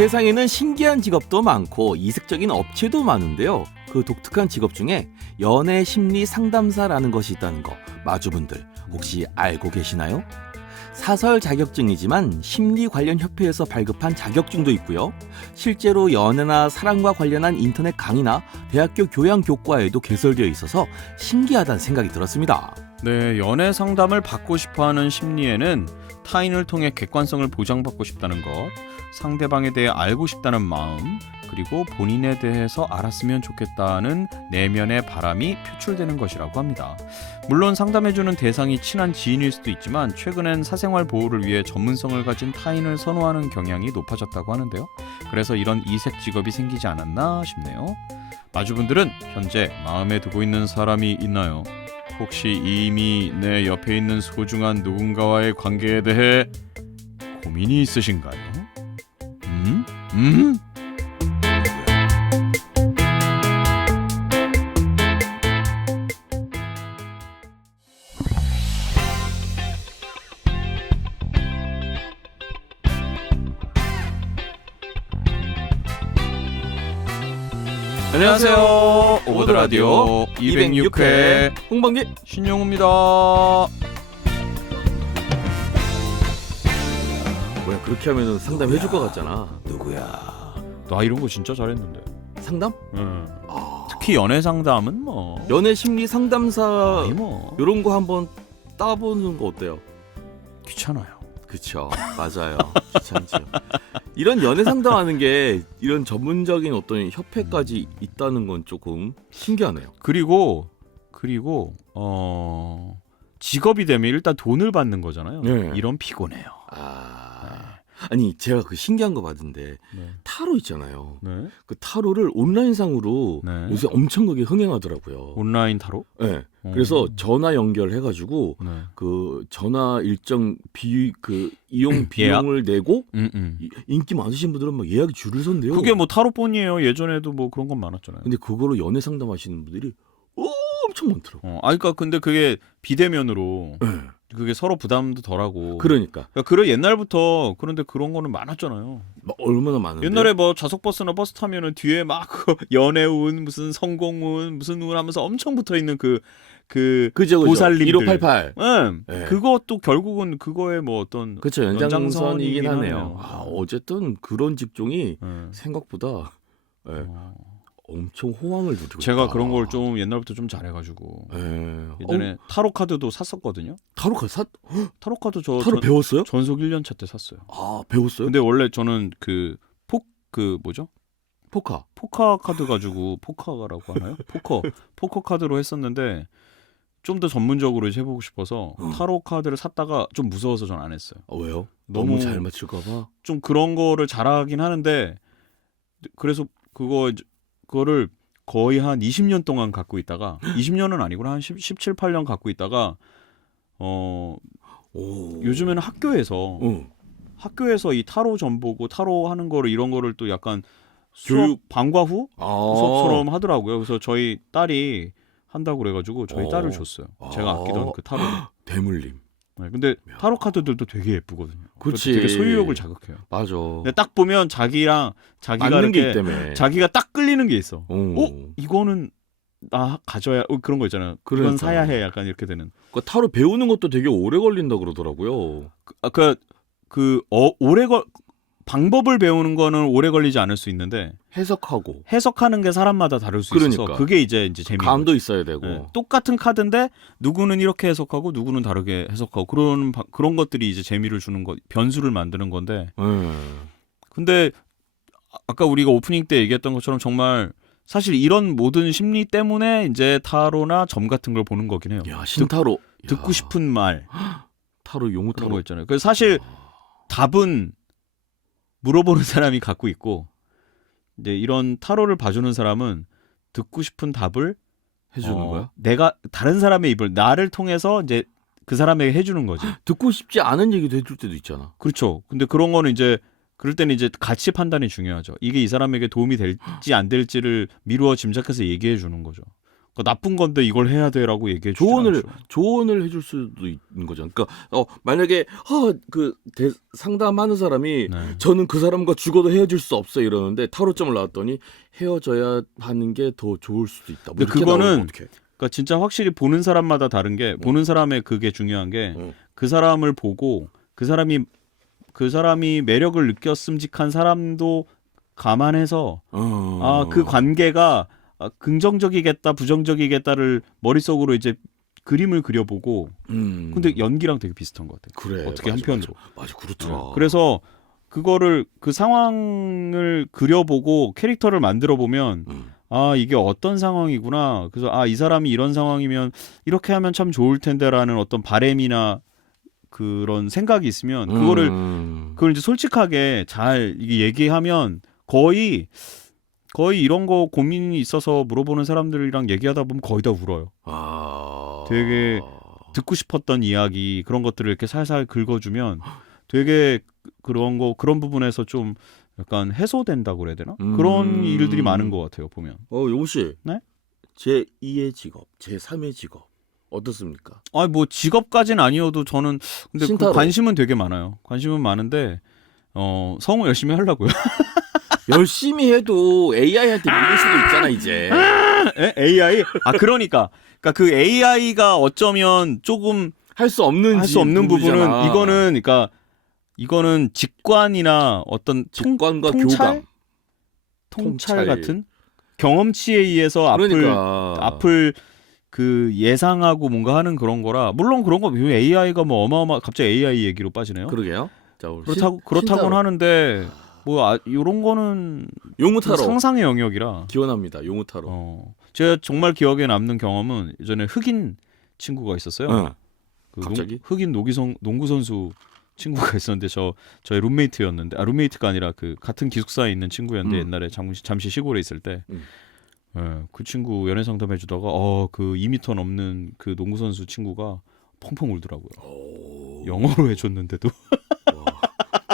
세상에는 신기한 직업도 많고 이색적인 업체도 많은데요. 그 독특한 직업 중에 연애 심리 상담사라는 것이 있다는 거 마주분들 혹시 알고 계시나요? 사설 자격증이지만 심리 관련 협회에서 발급한 자격증도 있고요. 실제로 연애나 사랑과 관련한 인터넷 강의나 대학교 교양 교과에도 개설되어 있어서 신기하다는 생각이 들었습니다. 네, 연애 상담을 받고 싶어하는 심리에는 타인을 통해 객관성을 보장받고 싶다는 것, 상대방에 대해 알고 싶다는 마음, 그리고 본인에 대해서 알았으면 좋겠다는 내면의 바람이 표출되는 것이라고 합니다. 물론 상담해주는 대상이 친한 지인일 수도 있지만 최근엔 사생활 보호를 위해 전문성을 가진 타인을 선호하는 경향이 높아졌다고 하는데요. 그래서 이런 이색 직업이 생기지 않았나 싶네요. 마주분들은 현재 마음에 두고 있는 사람이 있나요? 혹시 이미 내 옆에 있는 소중한 누군가와의 관계에 대해 고민이 있으신가요? 안녕하세요. 오버드라디오 206회 홍범기 신용우입니다. 뭐야 그렇게 하면 상담해줄 것 같잖아. 누구야? 나 이런 거 진짜 잘했는데. 상담? 특히 연애 상담은 뭐 연애 심리 상담사 아니 뭐 이런 거 한번 따보는 거 어때요? 귀찮아요. 그쵸, 맞아요. 귀찮죠. 이런 연애 상담하는 게 이런 전문적인 어떤 협회까지 있다는 건 조금 신기하네요. 그리고 직업이 되면 일단 돈을 받는 거잖아요. 네. 이런 피곤해요. 아니 제가 그 신기한 거 봤는데 네. 타로 있잖아요. 네. 그 타로를 온라인상으로 네. 요새 엄청나게 흥행하더라고요. 온라인 타로? 네. 그래서 전화 연결해가지고 네. 그 전화 일정 이용 비용을 내고 인기 많으신 분들은 막 예약이 줄을 선대요. 그게 뭐 타로폰이에요. 예전에도 뭐 그런 건 많았잖아요. 근데 그거로 연애 상담하시는 분들이 엄청 많더라고. 그러니까 근데 그게 비대면으로 네. 그게 서로 부담도 덜하고. 그러니까. 그래 옛날부터 그런데 그런 거는 많았잖아요. 막 얼마나 많은데. 옛날에 뭐 좌석버스나 버스 타면은 뒤에 막 연애운 무슨 성공운 무슨 운 하면서 엄청 붙어 있는 그죠 보살님들 1588. 네. 그것도 결국은 그거의 뭐 어떤 그렇죠. 연장선이긴 하네요. 하네요. 어쨌든 그런 직종이 네. 생각보다 엄청 호황을 누리고 제가 있다. 그런 걸 좀 옛날부터 좀 잘해가지고 예전에 타로 카드도 샀었거든요. 타로 카드 타로 카드 저 타로 배웠어요? 전속 1년차 때 샀어요. 배웠어요? 근데 원래 저는 뭐죠? 포카 카드 가지고 포카라고 하나요? 포커 카드로 했었는데 좀 더 전문적으로 이제 해보고 싶어서 타로 카드를 샀다가 좀 무서워서 전 안 했어요. 왜요? 너무 잘 맞출까봐? 좀 그런 거를 잘하긴 하는데 그래서 그거를 거의 한 20년 동안 갖고 있다가 20년은 아니구나 한 17, 18년 갖고 있다가 요즘에는 학교에서 이 타로 전보고 타로 하는 거를 이런 거를 또 약간 수업 방과 후 수업처럼 하더라고요. 그래서 저희 딸이 한다고 그래가지고 저희 딸을 줬어요. 제가 아끼던 그 타로. 대물림. 네, 근데 타로 카드들도 되게 예쁘거든요. 그치. 되게 소유욕을 자극해요. 맞아. 근데 딱 보면 자기가 맞는 게 이렇게 있다며. 자기가 딱 끌리는 게 있어. 오. 이거는 나 가져야 그런 거 있잖아요. 그러니까. 이건 사야 해. 약간 이렇게 되는. 그 타로 배우는 것도 되게 오래 걸린다 그러더라고요. 방법을 배우는 거는 오래 걸리지 않을 수 있는데 해석하는 게 사람마다 다를 수 있어서 그게 이제 재미있는 감도 있어야 되고. 네, 똑같은 카드인데 누구는 이렇게 해석하고 누구는 다르게 해석하고 그런 것들이 이제 재미를 주는 거, 변수를 만드는 건데. 근데 아까 우리가 오프닝 때 얘기했던 것처럼 정말 사실 이런 모든 심리 때문에 이제 타로나 점 같은 걸 보는 거긴 해요. 야, 신타로 듣고 싶은 말 타로 용우 그런 타로 거 있잖아요. 그래서 사실 답은 물어보는 사람이 갖고 있고 이제 이런 타로를 봐주는 사람은 듣고 싶은 답을 해주는 거야? 내가 다른 사람의 입을 나를 통해서 이제 그 사람에게 해주는 거지. 듣고 싶지 않은 얘기도 해줄 때도 있잖아. 그렇죠. 근데 그런 거는 이제 그럴 때는 이제 가치 판단이 중요하죠. 이게 이 사람에게 도움이 될지 안 될지를 미루어 짐작해서 얘기해 주는 거죠. 나쁜 건데 이걸 해야 돼라고 얘기해 주지 않죠. 조언을 해줄 수도 있는 거죠. 그러니까 만약에 상담하는 사람이 네. 저는 그 사람과 죽어도 헤어질 수 없어 이러는데 타로점을 나왔더니 헤어져야 하는 게 더 좋을 수도 있다. 뭐 근데 이렇게 그거는 나오면 어떡해. 그러니까 진짜 확실히 보는 사람마다 다른 게 보는 사람의 그게 중요한 게 그 사람을 보고 그 사람이 매력을 느꼈음직한 사람도 감안해서 그 관계가 긍정적이겠다 부정적이겠다를 머릿속으로 이제 그림을 그려보고 근데 연기랑 되게 비슷한 것 같아요. 그래. 어떻게 맞아, 한편으로. 맞아 그렇더라. 그래서 그거를 그 상황을 그려보고 캐릭터를 만들어 보면 이게 어떤 상황이구나. 그래서 이 사람이 이런 상황이면 이렇게 하면 참 좋을 텐데라는 어떤 바램이나 그런 생각이 있으면 그걸 이제 솔직하게 잘 이게 얘기하면 거의 이런 거 고민이 있어서 물어보는 사람들이랑 얘기하다 보면 거의 다 울어요. 되게 듣고 싶었던 이야기 그런 것들을 이렇게 살살 긁어주면 되게 그런 부분에서 좀 약간 해소된다고 그래야 되나? 그런 일들이 많은 것 같아요. 보면. 용우 씨. 네? 제 2의 직업, 제 3의 직업 어떻습니까? 뭐 직업까지는 아니어도 저는 근데 그 관심은 되게 많아요. 관심은 많은데 성우 열심히 하려고요. 열심히 해도 AI한테 밀릴 수도 있잖아 이제. AI? 그러니까 그 AI가 어쩌면 조금 할 수 없는 부분은 이거는 직관이나 어떤 직관과 통찰 같은 경험치에 의해서 앞을 그 예상하고 뭔가 하는 그런 거라 물론 그런 거 AI가 뭐 갑자기 AI 얘기로 빠지네요. 그러게요. 자, 그렇다고는 하는데 이런 거는 용우타로 상상의 영역이라 기원합니다. 용우타로. 제가 정말 기억에 남는 경험은 예전에 흑인 친구가 있었어요. 갑자기? 흑인 농구 선수 친구가 있었는데 저의 룸메이트였는데 룸메이트가 아니라 그 같은 기숙사에 있는 친구였는데 옛날에 잠시 시골에 있을 때 그 친구 연애 상담해 주다가 그 2m 넘는 그 농구 선수 친구가 펑펑 울더라고요. 영어로 해줬는데도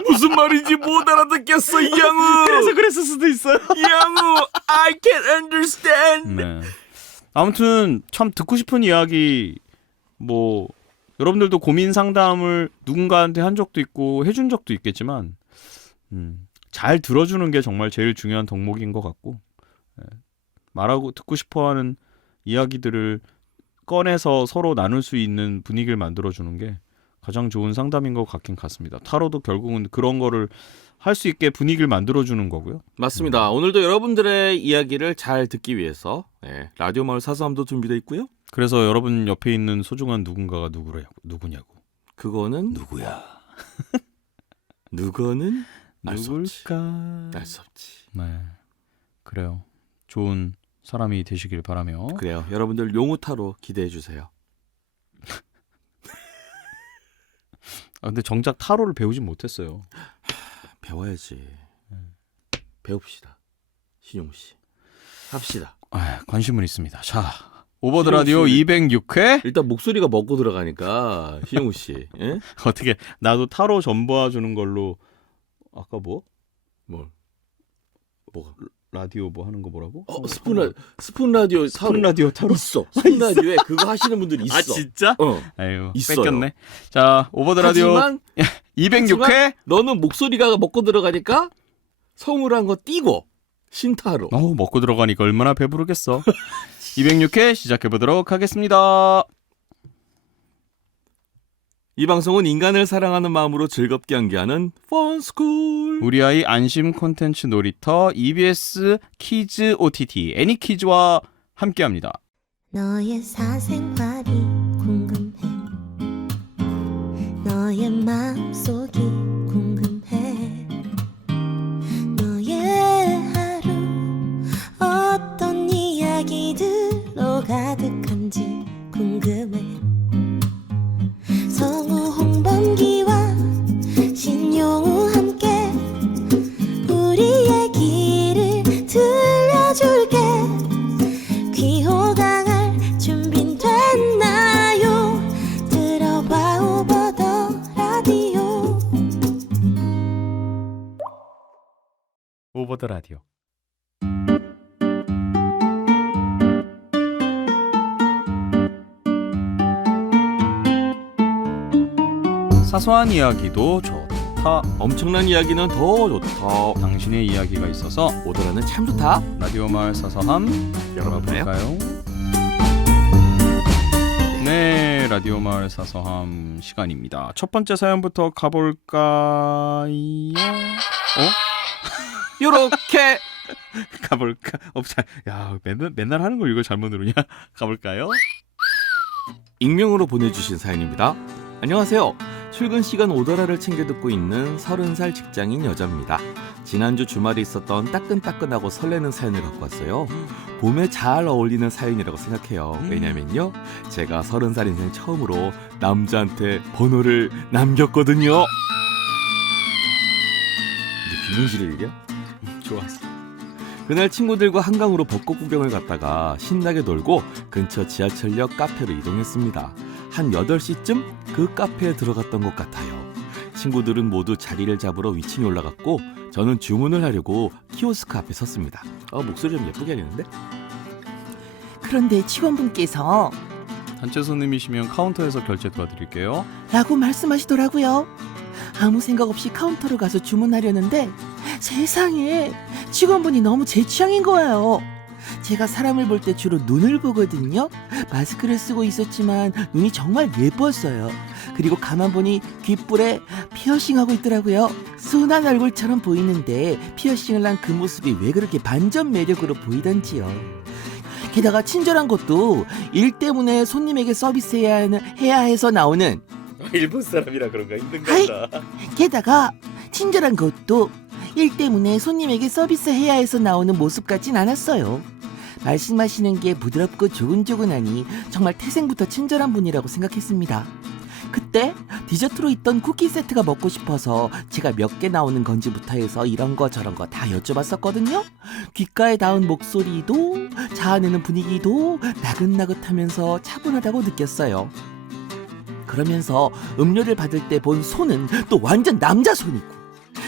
무슨 말인지 못 알아듣겠어 이 양우. 그래서 그랬을 수도 있어요. 양우 I can't understand. 네. 아무튼 참 듣고 싶은 이야기 뭐 여러분들도 고민 상담을 누군가한테 한 적도 있고 해준 적도 있겠지만 잘 들어주는 게 정말 제일 중요한 덕목인 것 같고 말하고 듣고 싶어하는 이야기들을 꺼내서 서로 나눌 수 있는 분위기를 만들어주는 게 가장 좋은 상담인 것 같긴 같습니다. 타로도 결국은 그런 거를 할 수 있게 분위기를 만들어주는 거고요. 맞습니다. 오늘도 여러분들의 이야기를 잘 듣기 위해서 라디오 마을 사서함도 준비되어 있고요. 그래서 여러분 옆에 있는 소중한 누군가가 누구냐고. 그거는 누구야? 누구는 누굴까? 알 수 없지. 네, 그래요. 좋은 사람이 되시길 바라며. 그래요. 여러분들 용우타로 기대해 주세요. 근데 정작 타로를 배우진 못했어요. 배워야지. 배웁시다. 신용 씨. 합시다. 관심은 있습니다. 자, 오버드 라디오 206회. 일단 목소리가 먹고 들어가니까 신용 씨. 예? 어떻게 나도 타로 전보아 주는 걸로 아까 뭐가? 라디오 뭐 하는 거 뭐라고? 스푼 라디오 타로 있어. 스푼 라디오에 그거 하시는 분들이 있어. 진짜? 아유, 있어요. 뺏겼네. 자, 오버드 라디오 206회. 너는 목소리가 먹고 들어가니까 성우란 거 띄고 신타로. 먹고 들어가니까 얼마나 배부르겠어. 206회 시작해 보도록 하겠습니다. 이 방송은 인간을 사랑하는 마음으로 즐겁게 연기하는 펀스쿨 우리 아이 안심 콘텐츠 놀이터 EBS 키즈 OTT 애니키즈와 함께합니다. 너의 사생활이 궁금해 너의 마음속이 궁금해 너의 하루 어떤 이야기들로 가득한지 궁금해 성우 홍범기와 신용우 함께 우리 얘기를 들려줄게 귀호강할 준비는 됐나요 들어봐 오버더 라디오 오버더 라디오 사소한 이야기도 좋다. 엄청난 이야기는 더 좋다. 당신의 이야기가 있어서 오더라는 참 좋다. 라디오 마을 사서함 열어볼까요? 열어볼까요? 네, 라디오 마을 사서함 시간입니다. 첫 번째 사연부터 가볼까요? 요렇게 가볼까? 야, 맨날 하는 걸 이걸 잘못 누르냐? 가볼까요? 익명으로 보내주신 사연입니다. 안녕하세요. 출근 시간 오더라를 챙겨 듣고 있는 30살 직장인 여자입니다. 지난주 주말에 있었던 따끈따끈하고 설레는 사연을 갖고 왔어요. 봄에 잘 어울리는 사연이라고 생각해요. 왜냐면요, 제가 30살 인생 처음으로 남자한테 번호를 남겼거든요. 이게 비밀실을 얘기야? 좋았어. 그날 친구들과 한강으로 벚꽃 구경을 갔다가 신나게 놀고 근처 지하철역 카페로 이동했습니다. 한 8시쯤 그 카페에 들어갔던 것 같아요. 친구들은 모두 자리를 잡으러 위층에 올라갔고 저는 주문을 하려고 키오스크 앞에 섰습니다. 목소리 좀 예쁘게 하겠는데? 그런데 직원분께서 단체 손님이시면 카운터에서 결제 도와드릴게요. 라고 말씀하시더라고요. 아무 생각 없이 카운터로 가서 주문하려는데 세상에 직원분이 너무 제 취향인 거예요. 제가 사람을 볼 때 주로 눈을 보거든요. 마스크를 쓰고 있었지만 눈이 정말 예뻤어요. 그리고 가만 보니 귓불에 피어싱하고 있더라고요. 순한 얼굴처럼 보이는데 피어싱을 한 그 모습이 왜 그렇게 반전 매력으로 보이던지요. 게다가 친절한 것도 일 때문에 손님에게 서비스해야 해서 나오는 일본 사람이라 그런가 아이, 게다가 친절한 것도 일 때문에 손님에게 서비스해야 해서 나오는 모습 같진 않았어요. 말씀하시는 게 부드럽고 조근조근하니 정말 태생부터 친절한 분이라고 생각했습니다. 그때 디저트로 있던 쿠키 세트가 먹고 싶어서 제가 몇 개 나오는 건지부터 해서 이런 거 저런 거 다 여쭤봤었거든요. 귓가에 닿은 목소리도 자아내는 분위기도 나긋나긋하면서 차분하다고 느꼈어요. 그러면서 음료를 받을 때 본 손은 또 완전 남자 손이고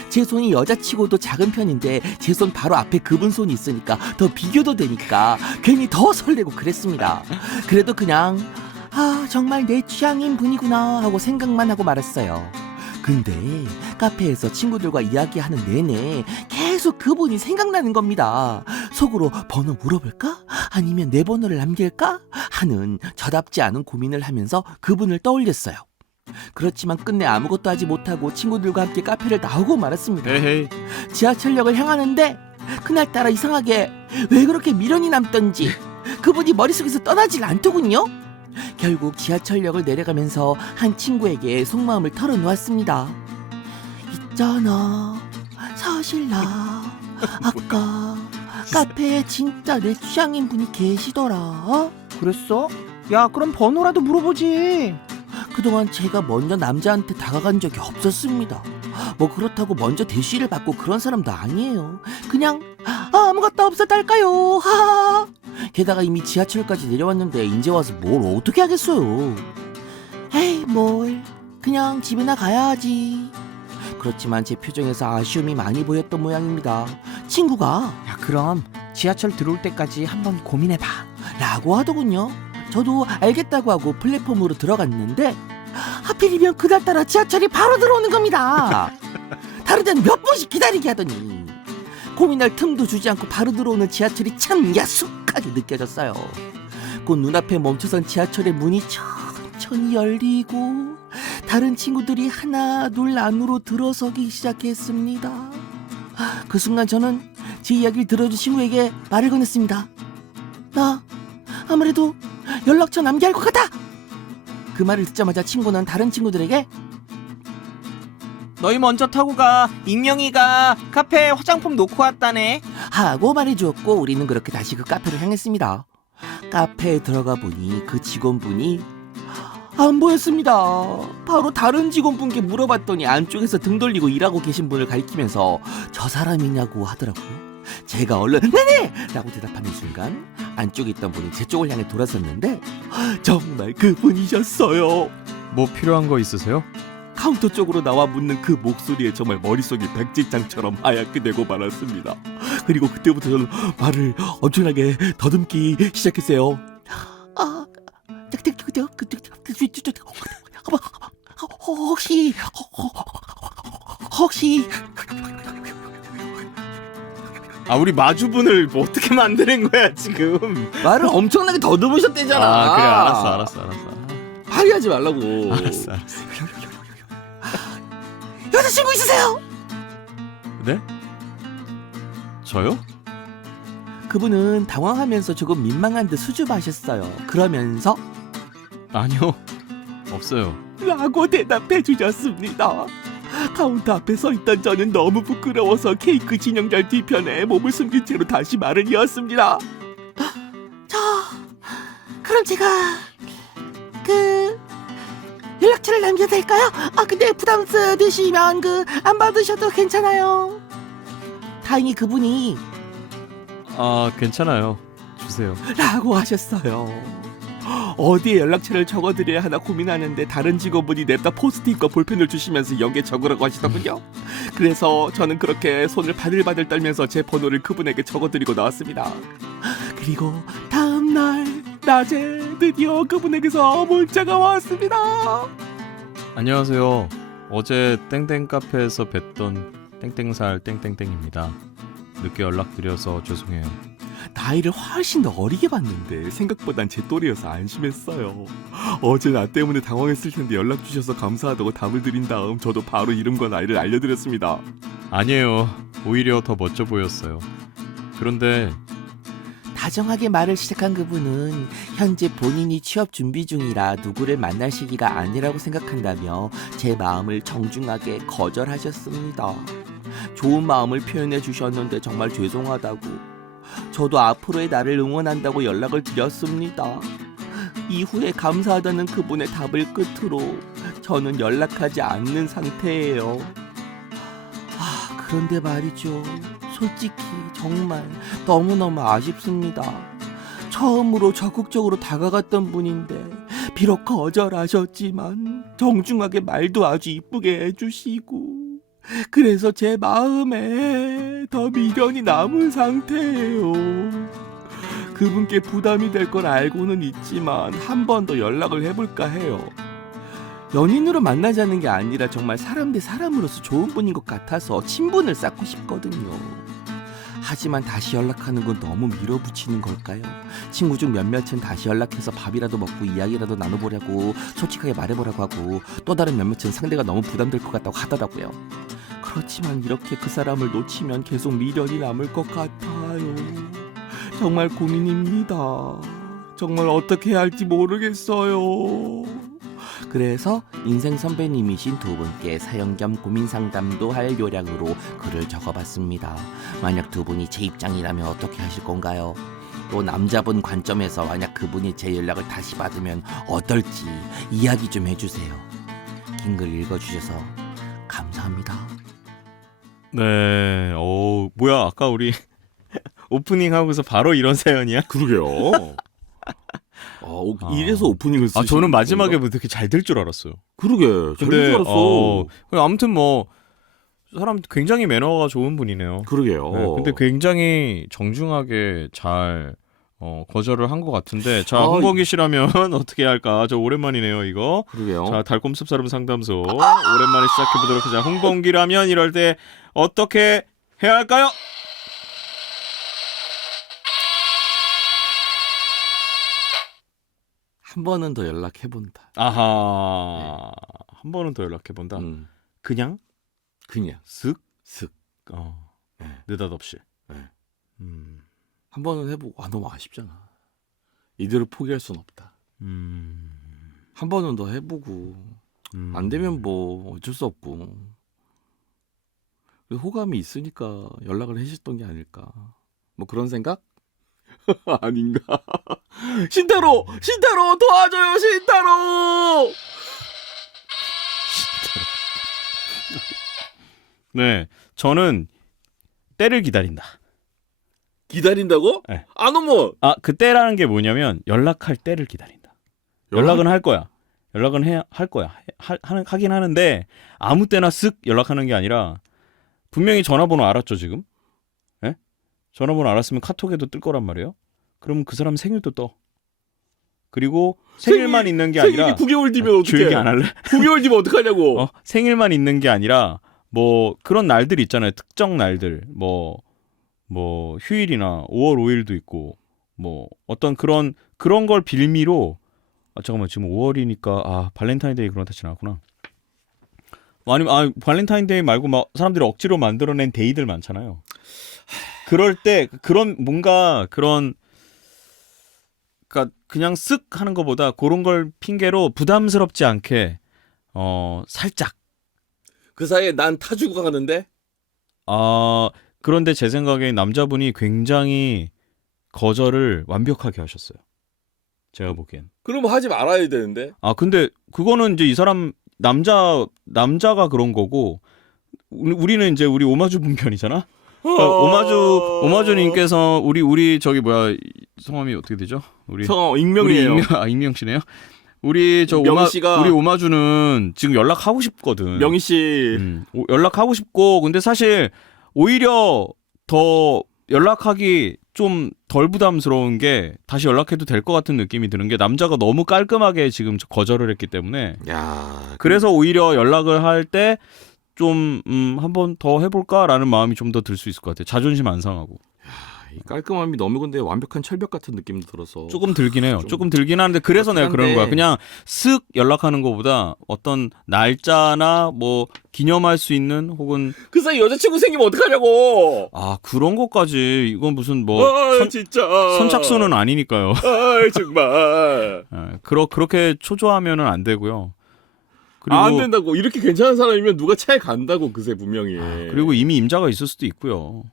제 손이 여자치고도 작은 편인데 제 손 바로 앞에 그분 손이 있으니까 더 비교도 되니까 괜히 더 설레고 그랬습니다. 그래도 그냥 정말 내 취향인 분이구나 하고 생각만 하고 말았어요. 근데 카페에서 친구들과 이야기하는 내내 계속 그분이 생각나는 겁니다. 속으로 번호 물어볼까? 아니면 내 번호를 남길까? 하는 저답지 않은 고민을 하면서 그분을 떠올렸어요. 그렇지만 끝내 아무것도 하지 못하고 친구들과 함께 카페를 나오고 말았습니다. 에헤이. 지하철역을 향하는데 그날따라 이상하게 왜 그렇게 미련이 남던지 그분이 머릿속에서 떠나질 않더군요. 결국 지하철역을 내려가면서 한 친구에게 속마음을 털어놓았습니다. 있잖아, 사실 나 아까 카페에 진짜 내 취향인 분이 계시더라. 그랬어? 야, 그럼 번호라도 물어보지. 그동안 제가 먼저 남자한테 다가간 적이 없었습니다. 뭐 그렇다고 먼저 대시를 받고 그런 사람도 아니에요. 그냥 아무것도 없었달까요. 하하. 게다가 이미 지하철까지 내려왔는데 이제 와서 뭘 어떻게 하겠어요. 에이, 뭘 그냥 집이나 가야지. 그렇지만 제 표정에서 아쉬움이 많이 보였던 모양입니다. 친구가 야, 그럼 지하철 들어올 때까지 한번 고민해봐. 라고 하더군요. 저도 알겠다고 하고 플랫폼으로 들어갔는데 하필이면 그날따라 지하철이 바로 들어오는 겁니다. 다른 데는 몇 번씩 기다리게 하더니 고민할 틈도 주지 않고 바로 들어오는 지하철이 참 야속하게 느껴졌어요. 곧 눈앞에 멈춰선 지하철의 문이 천천히 열리고 다른 친구들이 하나 둘 안으로 들어서기 시작했습니다. 그 순간 저는 제 이야기를 들어준 친구에게 말을 건넸습니다. 나 아무래도 연락처 남겨야 할 것 같아. 그 말을 듣자마자 친구는 다른 친구들에게 너희 먼저 타고 가. 익명이가 카페에 화장품 놓고 왔다네. 하고 말해주었고 우리는 그렇게 다시 그 카페를 향했습니다. 카페에 들어가 보니 그 직원분이 안 보였습니다. 바로 다른 직원분께 물어봤더니 안쪽에서 등 돌리고 일하고 계신 분을 가리키면서 저 사람이냐고 하더라고요. 제가 얼른 네네! 라고 대답하는 순간 안쪽에 있던 분이 제 쪽을 향해 돌아섰는데 정말 그분이셨어요. 뭐 필요한 거 있으세요? 카운터 쪽으로 나와 묻는 그 목소리에 정말 머릿속이 백지장처럼 하얗게 되고 말았습니다. 그리고 그때부터 저는 말을 엄청나게 더듬기 시작했어요. 혹시 혹시 아, 우리 마주분을 뭐 어떻게 만드는 거야 지금? 말을 엄청나게 더듬으셨대잖아. 아, 그래, 알았어. 파리하지 말라고. 알았어. 여자친구 있으세요? 네? 저요? 그분은 당황하면서 조금 민망한 듯 수줍어하셨어요. 그러면서 아니요, 없어요. 라고 대답해 주셨습니다. 카운터 앞에 서 있던 저는 너무 부끄러워서 케이크 진영잘 뒤편에 몸을 숨긴 채로 다시 말을 이었습니다. 그럼 제가 연락처를 남겨도 될까요? 근데 부담스러우시면 안 받으셔도 괜찮아요. 다행히 그분이 아, 괜찮아요. 주세요. 라고 하셨어요. 어디에 연락처를 적어드려야 하나 고민하는데 다른 직원분이 냅다 포스트잇과 볼펜을 주시면서 여기에 적으라고 하시더군요. 그래서 저는 그렇게 손을 바들바들 떨면서 제 번호를 그분에게 적어드리고 나왔습니다. 그리고 다음날 낮에 드디어 그분에게서 문자가 왔습니다. 안녕하세요. 어제 땡땡 카페에서 뵀던 땡땡살 땡땡땡입니다. 늦게 연락드려서 죄송해요. 나이를 훨씬 더 어리게 봤는데 생각보단 제 또래여서 안심했어요. 어제 나 때문에 당황했을 텐데 연락 주셔서 감사하다고 답을 드린 다음 저도 바로 이름과 나이를 알려드렸습니다. 아니에요. 오히려 더 멋져 보였어요. 그런데 다정하게 말을 시작한 그분은 현재 본인이 취업 준비 중이라 누구를 만날 시기가 아니라고 생각한다며 제 마음을 정중하게 거절하셨습니다. 좋은 마음을 표현해 주셨는데 정말 죄송하다고, 저도 앞으로의 나를 응원한다고 연락을 드렸습니다. 이후에 감사하다는 그분의 답을 끝으로 저는 연락하지 않는 상태예요. 그런데 말이죠. 솔직히 정말 너무너무 아쉽습니다. 처음으로 적극적으로 다가갔던 분인데 비록 거절하셨지만 정중하게 말도 아주 이쁘게 해주시고, 그래서 제 마음에 더 미련이 남은 상태예요. 그분께 부담이 될 걸 알고는 있지만 한 번 더 연락을 해볼까 해요. 연인으로 만나자는 게 아니라 정말 사람 대 사람으로서 좋은 분인 것 같아서 친분을 쌓고 싶거든요. 하지만 다시 연락하는 건 너무 밀어붙이는 걸까요? 친구 중 몇몇은 다시 연락해서 밥이라도 먹고 이야기라도 나눠보려고 솔직하게 말해보라고 하고, 또 다른 몇몇은 상대가 너무 부담될 것 같다고 하더라고요. 그렇지만 이렇게 그 사람을 놓치면 계속 미련이 남을 것 같아요. 정말 고민입니다. 정말 어떻게 해야 할지 모르겠어요. 그래서 인생 선배님이신 두 분께 사연 겸 고민 상담도 할 요량으로 글을 적어봤습니다. 만약 두 분이 제 입장이라면 어떻게 하실 건가요? 또 남자분 관점에서 만약 그분이 제 연락을 다시 받으면 어떨지 이야기 좀 해주세요. 긴 글 읽어주셔서 감사합니다. 네, 뭐야, 아까 우리 오프닝 하고서 바로 이런 사연이야? 그러게요. 이래서 오프닝을 쓰시는 저는 마지막에 건가? 뭐 되게 잘 될 줄 알았어요. 그러게. 근데 잘 알았어. 아무튼 뭐 사람 굉장히 매너가 좋은 분이네요. 그러게요. 네, 근데 굉장히 정중하게 잘 거절을 한 것 같은데, 자, 홍범기 씨라면 어떻게 해야 할까? 저 오랜만이네요, 이거. 그러게요. 자, 달콤 습사름 상담소 오랜만에 시작해 보도록 하자. 홍범기라면 이럴 때 어떻게 해야 할까요? 한 번은 더 연락해본다. 아하, 한 번은 더 연락해 본다. 그냥 그냥 쓱 슥. 네. 느닷없이. 네. 음. 한 번은 해보고 너무 아쉽잖아. 이대로 포기할 순 없다. 한 번은 더 해보고 안 되면 뭐 어쩔 수 없고, 호감이 있으니까 연락을 해주셨던 게 아닐까, 뭐 그런 생각? 아닌가? 신타로 도와줘요, 신타로. 네, 저는 때를 기다린다. 기다린다고? 네. 안 오면 그 때라는 게 뭐냐면 연락할 때를 기다린다. 연락은 할 거야. 연락은 할 거야. 하긴 하는데 아무 때나 쓱 연락하는 게 아니라, 분명히 전화번호 알았죠 지금? 예? 전화번호 알았으면 카톡에도 뜰 거란 말이에요. 그러면 그 사람 생일도 떠. 그리고 생일만 있는 게 아니라 9개월 뒤면 조용히 안 할래? 9개월 뒤면 어떡하냐고. 생일만 있는 게 아니라 뭐 그런 날들 있잖아요. 특정 날들 뭐 휴일이나 5월 5일도 있고 뭐 어떤 그런 걸 빌미로 잠깐만 지금 5월이니까 발렌타인데이 그런 다 지나갔구나. 아니면 발렌타인데이 말고 막 사람들이 억지로 만들어낸 데이들 많잖아요. 그럴 때 그런 뭔가 그런 그러니까 그냥 쓱 하는 것보다 그런 걸 핑계로 부담스럽지 않게 살짝 그 사이에 난 타주고 가는데. 그런데 제 생각에 남자분이 굉장히 거절을 완벽하게 하셨어요. 제가 보기엔. 그럼 하지 말아야 되는데. 근데 그거는 이제 이 사람 남자가 그런 거고 우리는 이제 우리 오마주 분편이잖아. 그러니까 오마주님께서 우리 저기 뭐야 성함이 어떻게 되죠? 우리 익명이에요. 익명 씨네요. 우리 우리 오마주는 지금 연락하고 싶거든. 명희 씨. 연락하고 싶고 근데 사실 오히려 더 연락하기 좀 덜 부담스러운 게 다시 연락해도 될 것 같은 느낌이 드는 게 남자가 너무 깔끔하게 지금 거절을 했기 때문에 그래서 오히려 연락을 할 때 좀 한번 더 해볼까라는 마음이 좀 더 들 수 있을 것 같아요. 자존심 안 상하고. 이 깔끔함이 너무 근데 완벽한 철벽 같은 느낌도 들어서 조금 들긴 해요. 조금 들긴 하는데 그래서 내가 그러는 거야. 그냥 쓱 연락하는 것보다 어떤 날짜나 뭐 기념할 수 있는 혹은 그 사이 여자친구 생기면 어떡하냐고. 그런 것까지 이건 무슨 뭐 진짜 선착순은 아니니까요. 정말 그렇게 초조하면은 안 되고요. 그리고 안 된다고. 이렇게 괜찮은 사람이면 누가 차에 간다고 그새 분명히. 그리고 이미 임자가 있을 수도 있고요.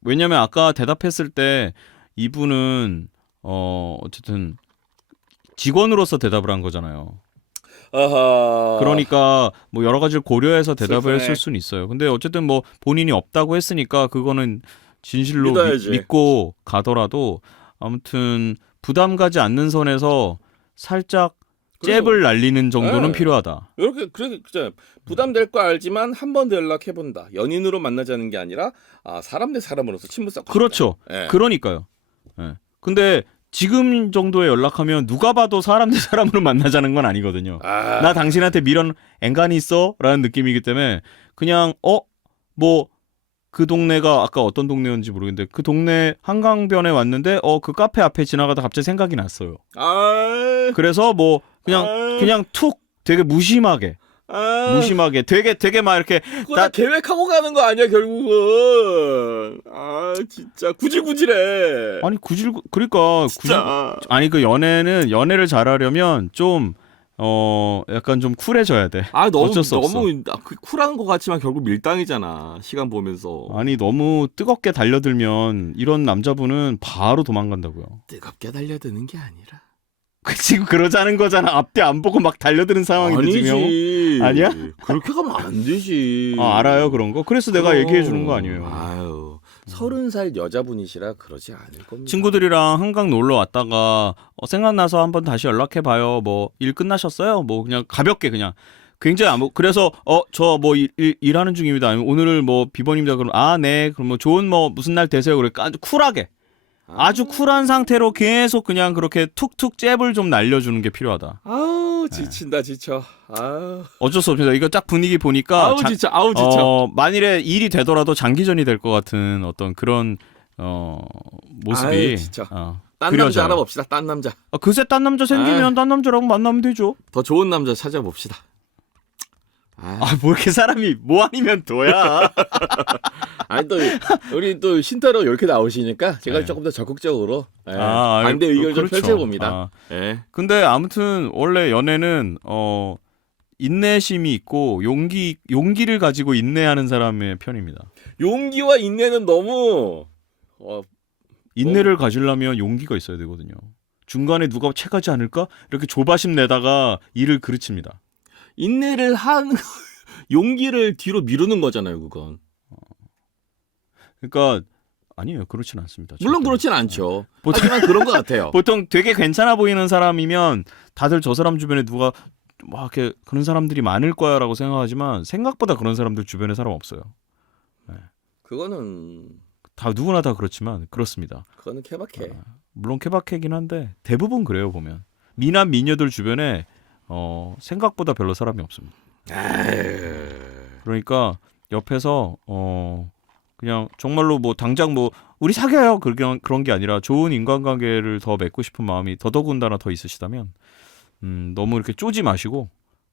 왜냐면 아까 대답했을 때 이분은 어쨌든 직원으로서 대답을 한 거잖아요. 그러니까 뭐 여러 가지를 고려해서 대답을 했을 수는 있어요. 근데 어쨌든 뭐 본인이 없다고 했으니까 그거는 진실로 믿고 가더라도 아무튼 부담 가지 않는 선에서 살짝 잽을 날리는 정도는 필요하다. 이렇게 그래 부담될 거 알지만 한 번 더 연락해 본다. 연인으로 만나자는 게 아니라 사람 대 사람으로서 친분 쌓고. 그렇죠. 그러니까요. 근데 지금 정도에 연락하면 누가 봐도 사람 대 사람으로 만나자는 건 아니거든요. 나 당신한테 미련 앵간히 있어? 라는 느낌이기 때문에 그냥 뭐 그 동네가 아까 어떤 동네였는지 모르겠는데 그 동네 한강변에 왔는데 그 카페 앞에 지나가다 갑자기 생각이 났어요. 그래서 뭐 그냥 툭 되게 무심하게 되게 막 이렇게 다 계획하고 가는 거 아니야 결국은. 진짜 구질구질해. 아니 그러니까 진짜. 아니 그 연애를 잘하려면 좀 약간 좀 쿨해져야 돼. 어쩔 수 없어. 너무 쿨한 것 같지만 결국 밀당이잖아. 시간 보면서. 아니 너무 뜨겁게 달려들면 이런 남자분은 바로 도망간다고요. 뜨겁게 달려드는 게 아니라. 지금 그러자는 거잖아. 앞뒤 안 보고 막 달려드는 상황인데 지금. 아니야? 그렇게 가면 안 되지. 알아요 그런 거. 그래서 내가 얘기해 주는 거 아니에요. 30살 여자분이시라 그러지 않을 겁니다. 친구들이랑 한강 놀러 왔다가 생각나서 한번 다시 연락해 봐요. 뭐 일 끝나셨어요? 뭐 그냥 가볍게 그냥 굉장히 그래서 저 뭐 일하는 중입니다. 아니면 오늘 뭐 비번입니다. 그럼 네. 그럼 뭐 좋은 뭐 무슨 날 되세요. 그래 아주 쿨하게. 아주 쿨한 상태로 계속 그냥 그렇게 툭툭 잽을 좀 날려주는 게 필요하다. 지친다 지쳐. 어쩔 수 없습니다. 이거 딱 분위기 보니까 진짜. 만일에 일이 되더라도 장기전이 될 것 같은 어떤 그런 모습이 딴 남자 알아봅시다. 딴 남자. 그새 딴 남자 생기면 딴 남자라고 만나면 되죠. 더 좋은 남자 찾아봅시다. 뭐 이렇게 사람이 뭐 아니면 도야. 아니 또 우리 또 신타로 이렇게 나오시니까 제가 조금 더 적극적으로 반대 의견을 좀 펼쳐봅니다. 근데 아무튼 원래 연애는 인내심이 있고 용기를 가지고 인내하는 사람의 편입니다. 용기와 인내는 너무 인내를 가지려면 용기가 있어야 되거든요. 중간에 누가 채가지 않을까? 이렇게 조바심 내다가 일을 그르칩니다. 인내를 한 용기를 뒤로 미루는 거잖아요, 그건. 그러니까 아니에요, 그렇진 않습니다. 물론 그렇진 않죠. 하지만 그런 것 같아요. 보통 되게 괜찮아 보이는 사람이면 다들 저 사람 주변에 누가 막 이렇게 그런 사람들이 많을 거야라고 생각하지만 생각보다 그런 사람들 주변에 사람 없어요. 그거는 다 누구나 다 그렇지만 그렇습니다. 그거는 케바케. 물론 케바케긴 한데 대부분 그래요 보면. 미남 미녀들 주변에 생각보다 별로 사람이 없습니다. 그러니까 옆에서 그냥 정말로 뭐 당장 뭐 우리 사귀어요 그런 게 아니라 좋은 인간관계를 더 맺고 싶은 마음이 더더군다나 더 있으시다면 너무 이렇게 쪼지 마시고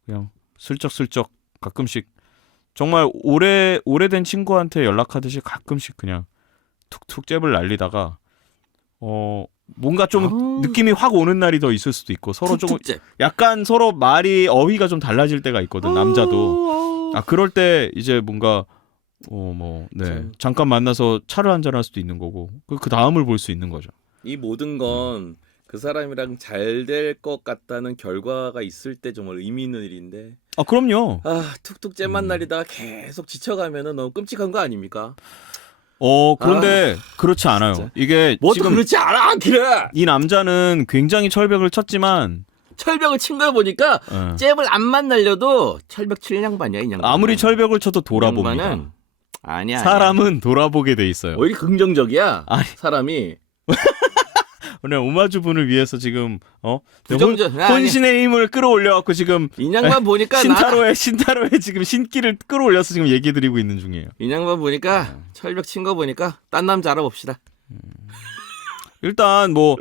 그냥 슬쩍슬쩍 가끔씩 정말 오래된 친구한테 연락하듯이 가끔씩 그냥 툭툭 잽을 날리다가 뭔가 좀 느낌이 확 오는 날이 더 있을 수도 있고 서로 조금 약간 서로 말이 어휘가 좀 달라질 때가 있거든. 남자도 그럴 때 이제 뭔가 잠깐 만나서 차를 한잔 할 수도 있는 거고 그 다음을 볼 수 있는 거죠. 이 모든 건 그 사람이랑 잘 될 것 같다는 결과가 있을 때 정말 의미 있는 일인데 그럼요. 툭툭 잼만 날리다가 계속 지쳐가면은 너무 끔찍한 거 아닙니까? 그런데 그렇지 않아요. 진짜. 이게 뭐도 지금 그렇지 않아, 그래. 이 남자는 굉장히 철벽을 쳤지만 철벽을 친 걸 보니까 잼을 안만 날려도 철벽 칠 양반이야, 이 양반. 아무리 철벽을 쳐도 돌아봅니다. 아니야. 사람은 돌아보게 돼 있어요. 오히려 긍정적이야. 아니. 사람이. 오늘 오마주 분을 위해서 지금 부정적- 혼신의 힘을 끌어올려갖고 지금 이 양반 보니까 신타로에 지금 신기를 끌어올려서 지금 얘기 드리고 있는 중이에요. 이 양반 보니까 철벽 친 거 보니까 딴 남자 알아봅시다. 일단 뭐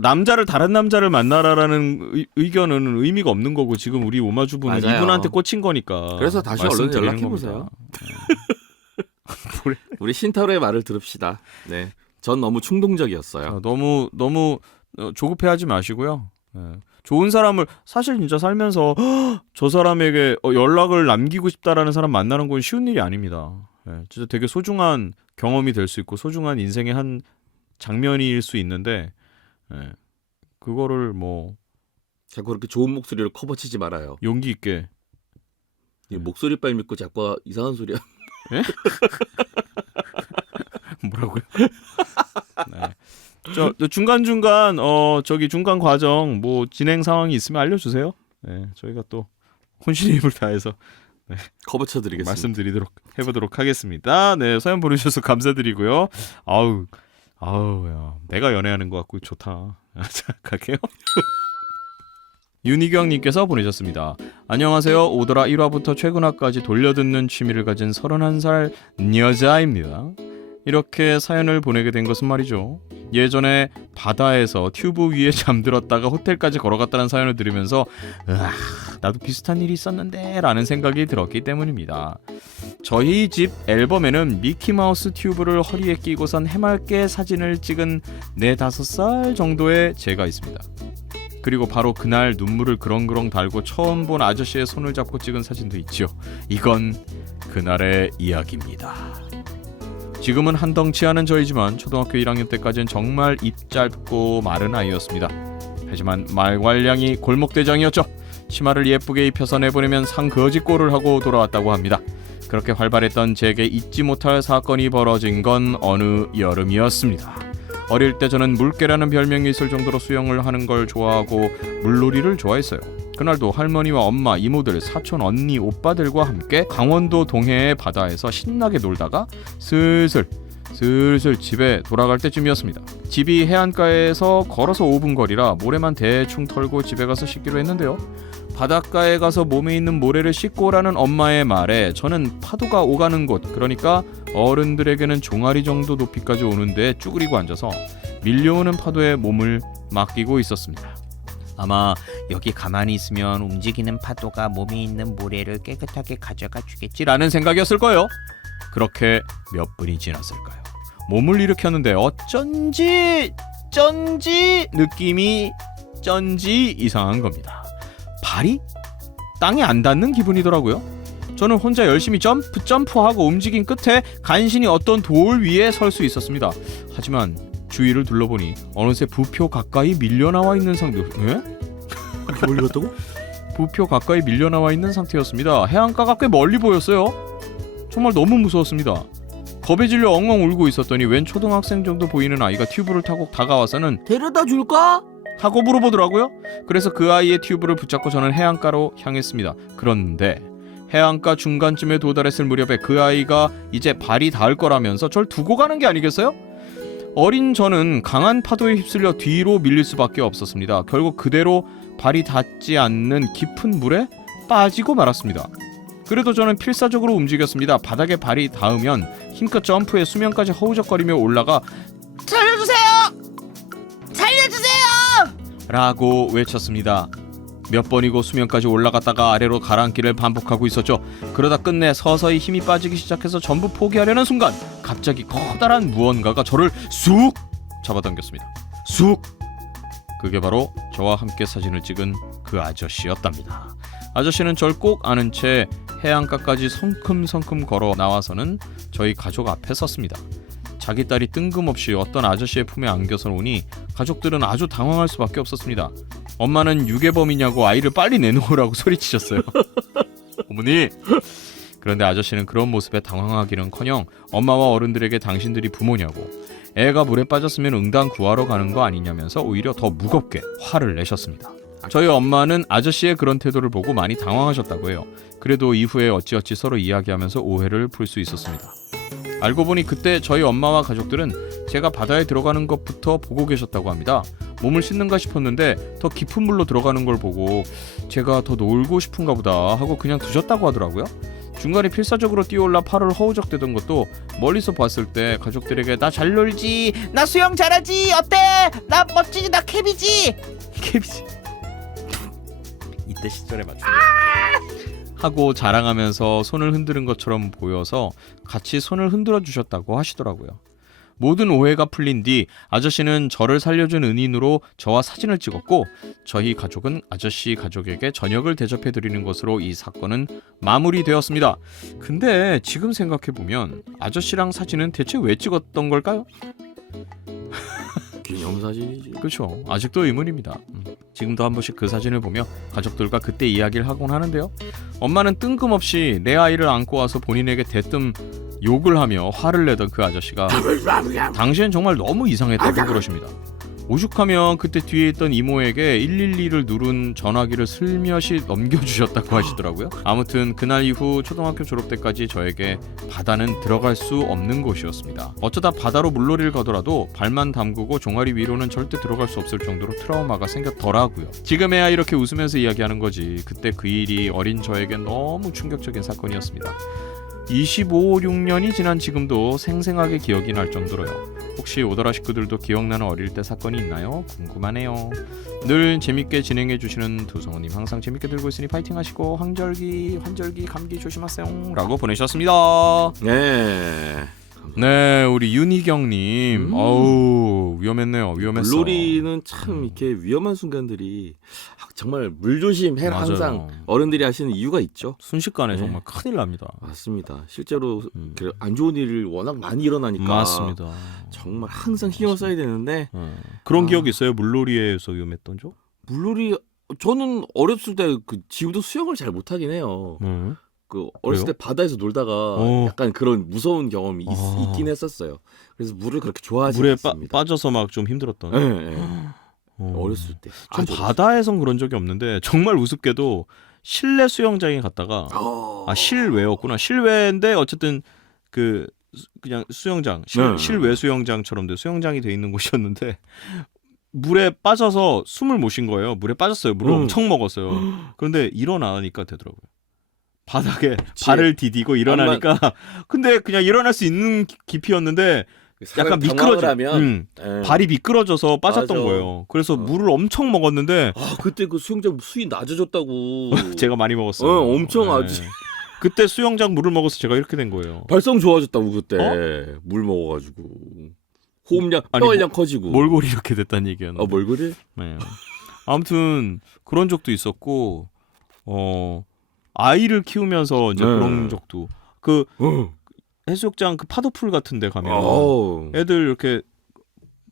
남자를 다른 남자를 만나라라는 의견은 의미가 없는 거고 지금 우리 오마주 분은 맞아요. 이분한테 꽂힌 거니까. 그래서 다시 얼른 말씀드리는 연락해 보세요. 겁니다. 우리 신타로의 말을 들읍시다. 네, 전 너무 충동적이었어요. 너무 조급해하지 마시고요. 좋은 사람을 사실 진짜 살면서 저 사람에게 연락을 남기고 싶다라는 사람 만나는 건 쉬운 일이 아닙니다. 진짜 되게 소중한 경험이 될 수 있고 소중한 인생의 한 장면일 수 있는데 그거를 뭐 자꾸 그렇게 좋은 목소리를 커버치지 말아요. 용기 있게 이 목소리 빨 믿고 자꾸 이상한 소리야. 뭐라고요? 네. 저 중간중간 저기 중간 과정 뭐 진행 상황이 있으면 알려주세요. 네, 저희가 또 혼신의 힘을 다해서 커버쳐드리겠습니다. 말씀드리도록 해보도록 하겠습니다. 네, 사연 보내주셔서 감사드리고요. 야, 내가 연애하는 것 같고 좋다. 자, 갈게요. 윤희경님께서 보내셨습니다. 안녕하세요. 오더라 1화부터 최근화까지 돌려듣는 취미를 가진 31살 여자입니다. 이렇게 사연을 보내게 된 것은 말이죠. 예전에 바다에서 튜브 위에 잠들었다가 호텔까지 걸어갔다는 사연을 들으면서 나도 비슷한 일이 있었는데 라는 생각이 들었기 때문입니다. 저희 집 앨범에는 미키마우스 튜브를 허리에 끼고선 해맑게 사진을 찍은 4-5살 정도의 제가 있습니다. 그리고 바로 그날 눈물을 그렁그렁 달고 처음 본 아저씨의 손을 잡고 찍은 사진도 있죠. 이건 그날의 이야기입니다. 지금은 한덩치 하는 저이지만 초등학교 1학년 때까지는 정말 입 짧고 마른 아이였습니다. 하지만 말괄량이 골목대장이었죠. 치마를 예쁘게 입혀서 내보내면 상거지꼴을 하고 돌아왔다고 합니다. 그렇게 활발했던 제게 잊지 못할 사건이 벌어진 건 어느 여름이었습니다. 어릴 때 저는 물개라는 별명이 있을 정도로 수영을 하는 걸 좋아하고 물놀이를 좋아했어요. 그날도 할머니와 엄마, 이모들, 사촌, 언니, 오빠들과 함께 강원도 동해의 바다에서 신나게 놀다가 슬슬 집에 돌아갈 때쯤이었습니다. 집이 해안가에서 걸어서 5분 거리라 모래만 대충 털고 집에 가서 씻기로 했는데요. 바닷가에 가서 몸에 있는 모래를 씻고 오라는 엄마의 말에 저는 파도가 오가는 곳, 그러니까 어른들에게는 종아리 정도 높이까지 오는데 쭈그리고 앉아서 밀려오는 파도에 몸을 맡기고 있었습니다. 아마 여기 가만히 있으면 움직이는 파도가 몸에 있는 모래를 깨끗하게 가져가 주겠지. 라는 생각이었을 거예요. 그렇게 몇 분이 지났을까요? 몸을 일으켰는데 어쩐지 느낌이 이상한 겁니다. 발이 땅에 안 닿는 기분이더라고요. 저는 혼자 열심히 점프하고 움직인 끝에 간신히 어떤 돌 위에 설 수 있었습니다. 하지만 주위를 둘러보니 어느새 부표 가까이 밀려나와 있는 상태. 멀리 갔다고? 부표 가까이 밀려나와 있는 상태였습니다. 해안가가 꽤 멀리 보였어요. 정말 너무 무서웠습니다. 겁에 질려 엉엉 울고 있었더니 웬 초등학생 정도 보이는 아이가 튜브를 타고 다가와서는 데려다 줄까? 하고 물어보더라고요. 그래서 그 아이의 튜브를 붙잡고 저는 해안가로 향했습니다. 그런데 해안가 중간쯤에 도달했을 무렵에 그 아이가 이제 발이 닿을 거라면서 절 두고 가는 게 아니겠어요? 어린 저는 강한 파도에 휩쓸려 뒤로 밀릴 수밖에 없었습니다. 결국 그대로 발이 닿지 않는 깊은 물에 빠지고 말았습니다. 그래도 저는 필사적으로 움직였습니다. 바닥에 발이 닿으면 힘껏 점프해 수면까지 허우적거리며 올라가 살려주세요! 살려주세요! 라고 외쳤습니다. 몇 번이고 수면까지 올라갔다가 아래로 가라앉기를 반복하고 있었죠. 그러다 끝내 서서히 힘이 빠지기 시작해서 전부 포기하려는 순간 갑자기 커다란 무언가가 저를 쑥 잡아당겼습니다. 쑥! 그게 바로 저와 함께 사진을 찍은 그 아저씨였답니다. 아저씨는 절 꼭 아는 채 해안가까지 성큼성큼 걸어 나와서는 저희 가족 앞에 섰습니다. 자기 딸이 뜬금없이 어떤 아저씨의 품에 안겨서 오니 가족들은 아주 당황할 수밖에 없었습니다. 엄마는 유괴범이냐고 아이를 빨리 내놓으라고 소리치셨어요. 어머니! 그런데 아저씨는 그런 모습에 당황하기는커녕 엄마와 어른들에게 당신들이 부모냐고, 애가 물에 빠졌으면 응당 구하러 가는 거 아니냐면서 오히려 더 무겁게 화를 내셨습니다. 저희 엄마는 아저씨의 그런 태도를 보고 많이 당황하셨다고 해요. 그래도 이후에 어찌어찌 서로 이야기하면서 오해를 풀 수 있었습니다. 알고 보니 그때 저희 엄마와 가족들은 제가 바다에 들어가는 것부터 보고 계셨다고 합니다. 몸을 씻는가 싶었는데 더 깊은 물로 들어가는 걸 보고 제가 더 놀고 싶은가 보다 하고 그냥 두셨다고 하더라고요. 중간에 필사적으로 뛰어올라 팔을 허우적대던 것도 멀리서 봤을 때 가족들에게 나 잘 놀지, 나 수영 잘하지, 어때? 나 멋지지, 나 캡이지. 캡이지 이때 시절에 맞춰 하고 자랑하면서 손을 흔드는 것처럼 보여서 같이 손을 흔들어 주셨다고 하시더라고요. 모든 오해가 풀린 뒤 아저씨는 저를 살려준 은인으로 저와 사진을 찍었고 저희 가족은 아저씨 가족에게 저녁을 대접해 드리는 것으로 이 사건은 마무리되었습니다. 근데 지금 생각해보면 아저씨랑 사진은 대체 왜 찍었던 걸까요? 기념사진이지. 그렇죠. 아직도 의문입니다. 지금도 한 번씩 그 사진을 보며 가족들과 그때 이야기를 하곤 하는데요. 엄마는 뜬금없이 내 아이를 안고 와서 본인에게 대뜸 욕을 하며 화를 내던 그 아저씨가 당시엔 정말 너무 이상했다고 그러십니다. 오죽하면 그때 뒤에 있던 이모에게 112를 누른 전화기를 슬며시 넘겨주셨다고 하시더라고요. 아무튼 그날 이후 초등학교 졸업 때까지 저에게 바다는 들어갈 수 없는 곳이었습니다. 어쩌다 바다로 물놀이를 가더라도 발만 담그고 종아리 위로는 절대 들어갈 수 없을 정도로 트라우마가 생겼더라고요. 지금에야 이렇게 웃으면서 이야기하는 거지 그때 그 일이 어린 저에겐 너무 충격적인 사건이었습니다. 25-6년이 지난 지금도 생생하게 기억이 날 정도로요. 혹시 오더라 식구들도 기억나는 어릴 때 사건이 있나요? 궁금하네요. 늘 재밌게 진행해 주시는 두성호님 항상 재밌게 들고 있으니 파이팅 하시고 환절기 감기 조심하세요 라고 보내셨습니다. 네. 네, 우리 윤희경님 어우 위험했네요. 위험했어. 물놀이는 참 이렇게 위험한 순간들이 정말 물조심 해라 맞아요. 항상 어른들이 하시는 이유가 있죠. 순식간에 네. 정말 큰일 납니다. 맞습니다. 실제로 안 좋은 일이 워낙 많이 일어나니까 맞습니다. 정말 항상 신경 써야 되는데 그런 기억 있어요? 물놀이에서 위험했던 적? 물놀이 저는 어렸을 때 그 지금도 수영을 잘 못하긴 해요. 그 어렸을 그래요? 때 바다에서 놀다가 약간 그런 무서운 경험이 있긴 했었어요. 그래서 물을 그렇게 좋아하지 물에 않습니다. 빠져서 막 좀 힘들었던. 네. 어렸을 때. 전 아주 바다에선 그런 적이 없는데 정말 우습게도 실내 수영장에 갔다가 실외였구나. 실외인데 어쨌든 그냥 수영장 실외 수영장처럼 돼 수영장이 돼 있는 곳이었는데 물에 빠져서 숨을 못 쉰 거예요. 물에 빠졌어요. 물을 엄청 먹었어요. 그런데 일어나니까 되더라고요. 바닥에 발을 디디고 일어나니까 근데 그냥 일어날 수 있는 깊이였는데 약간 미끄러지면 발이 미끄러져서 빠졌던 맞아. 거예요. 그래서 물을 엄청 먹었는데 그때 그 수영장 수위 낮아졌다고. 제가 많이 먹었어요. 엄청 아주. 그때 수영장 물을 먹어서 제가 이렇게 된 거예요. 발성 좋아졌다고 그때 물 먹어가지고 호흡량, 폐활량 커지고. 몰골이 이렇게 됐다는 얘기였는데. 몰골이? 네. 아무튼 그런 적도 있었고, 아이를 키우면서 이제 그런 적도 해수욕장 그 파도풀 같은데 가면 애들 이렇게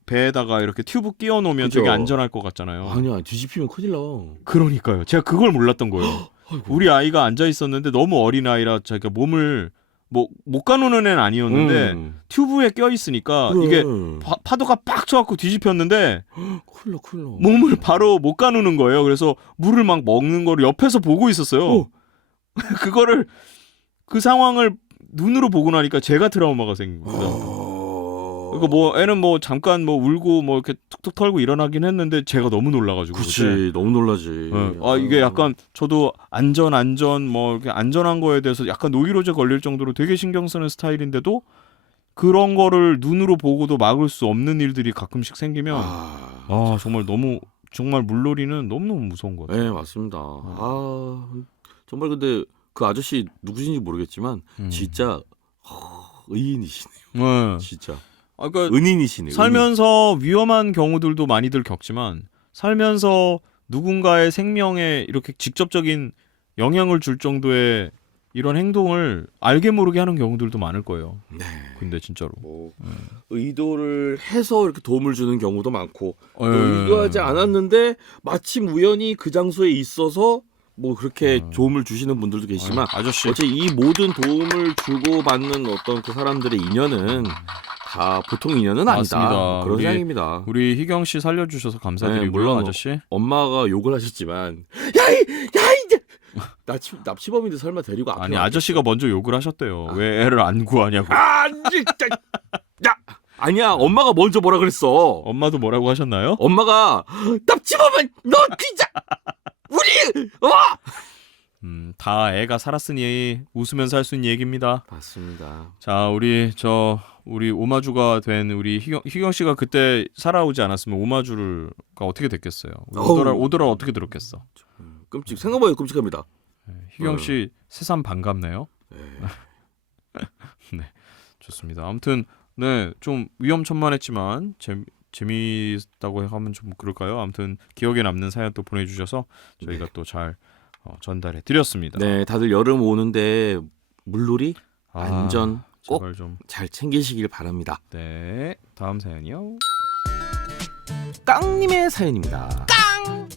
배에다가 이렇게 튜브 끼워 놓으면 되게 안전할 것 같잖아요. 아니야, 뒤집히면 큰일 나. 그러니까요. 제가 그걸 몰랐던 거예요. 우리 아이가 앉아 있었는데 너무 어린 아이라 자기가 몸을 못 가누는 애는 아니었는데 튜브에 껴 있으니까 이게 파도가 빡 쳐갖고 뒤집혔는데 큰일 나. 몸을 바로 못 가누는 거예요. 그래서 물을 막 먹는 거를 옆에서 보고 있었어요. 그거를 그 상황을 눈으로 보고 나니까 제가 트라우마가 생긴 거예요. 그러니까 뭐 애는 뭐 잠깐 뭐 울고 뭐 이렇게 툭툭 털고 일어나긴 했는데 제가 너무 놀라가지고. 그치, 너무 놀라지. 이게 약간 저도 뭐 이렇게 안전한 거에 대해서 약간 노이로제 걸릴 정도로 되게 신경 쓰는 스타일인데도 그런 거를 눈으로 보고도 막을 수 없는 일들이 가끔씩 생기면 정말 물놀이는 너무너무 무서운 것 같아요. 네, 맞습니다. 정말 근데 그 아저씨 누구신지 모르겠지만 진짜 의인이시네요. 진짜. 그러니까 은인이시네요. 살면서 위험한 경우들도 많이들 겪지만 살면서 누군가의 생명에 이렇게 직접적인 영향을 줄 정도의 이런 행동을 알게 모르게 하는 경우들도 많을 거예요. 네. 근데 진짜로 의도를 해서 이렇게 도움을 주는 경우도 많고 예. 의도하지 않았는데 마침 우연히 그 장소에 있어서 뭐 그렇게 도움을 주시는 분들도 계시지만 아저씨 어째 이 모든 도움을 주고받는 어떤 그 사람들의 인연은 다 보통 인연은 아니다. 맞습니다. 그런 우리- 생각입니다. 우리 희경 씨 살려주셔서 감사드리고요, 네, 물론 아저씨. 엄마가 욕을 하셨지만 납치범인데 설마 데리고 앞에 아니 왔겠어? 아저씨가 먼저 욕을 하셨대요. 왜 애를 안 구하냐고. 진짜 아니야 엄마가 먼저 뭐라 그랬어. 엄마도 뭐라고 하셨나요? 엄마가 납치범은 너 진짜 우리 다 애가 살았으니 웃으면서 할 수 있는 얘기입니다. 맞습니다. 자, 우리 오마주가 된 우리 희경 씨가 그때 살아오지 않았으면 오마주가 어떻게 됐겠어요? 오더라 어떻게 들었겠어? 생각만 해도 끔찍합니다. 희경 씨 새삼 반갑네요. 네, 좋습니다. 아무튼 네, 좀 위험천만했지만 재미있다고 하면 좀 그럴까요? 아무튼 기억에 남는 사연 또 보내주셔서 저희가 또 잘 전달해 드렸습니다. 네, 다들 여름 오는데 물놀이 안전 꼭 제발 좀. 잘 챙기시길 바랍니다. 네, 다음 사연이요. 깡님의 사연입니다. 깡!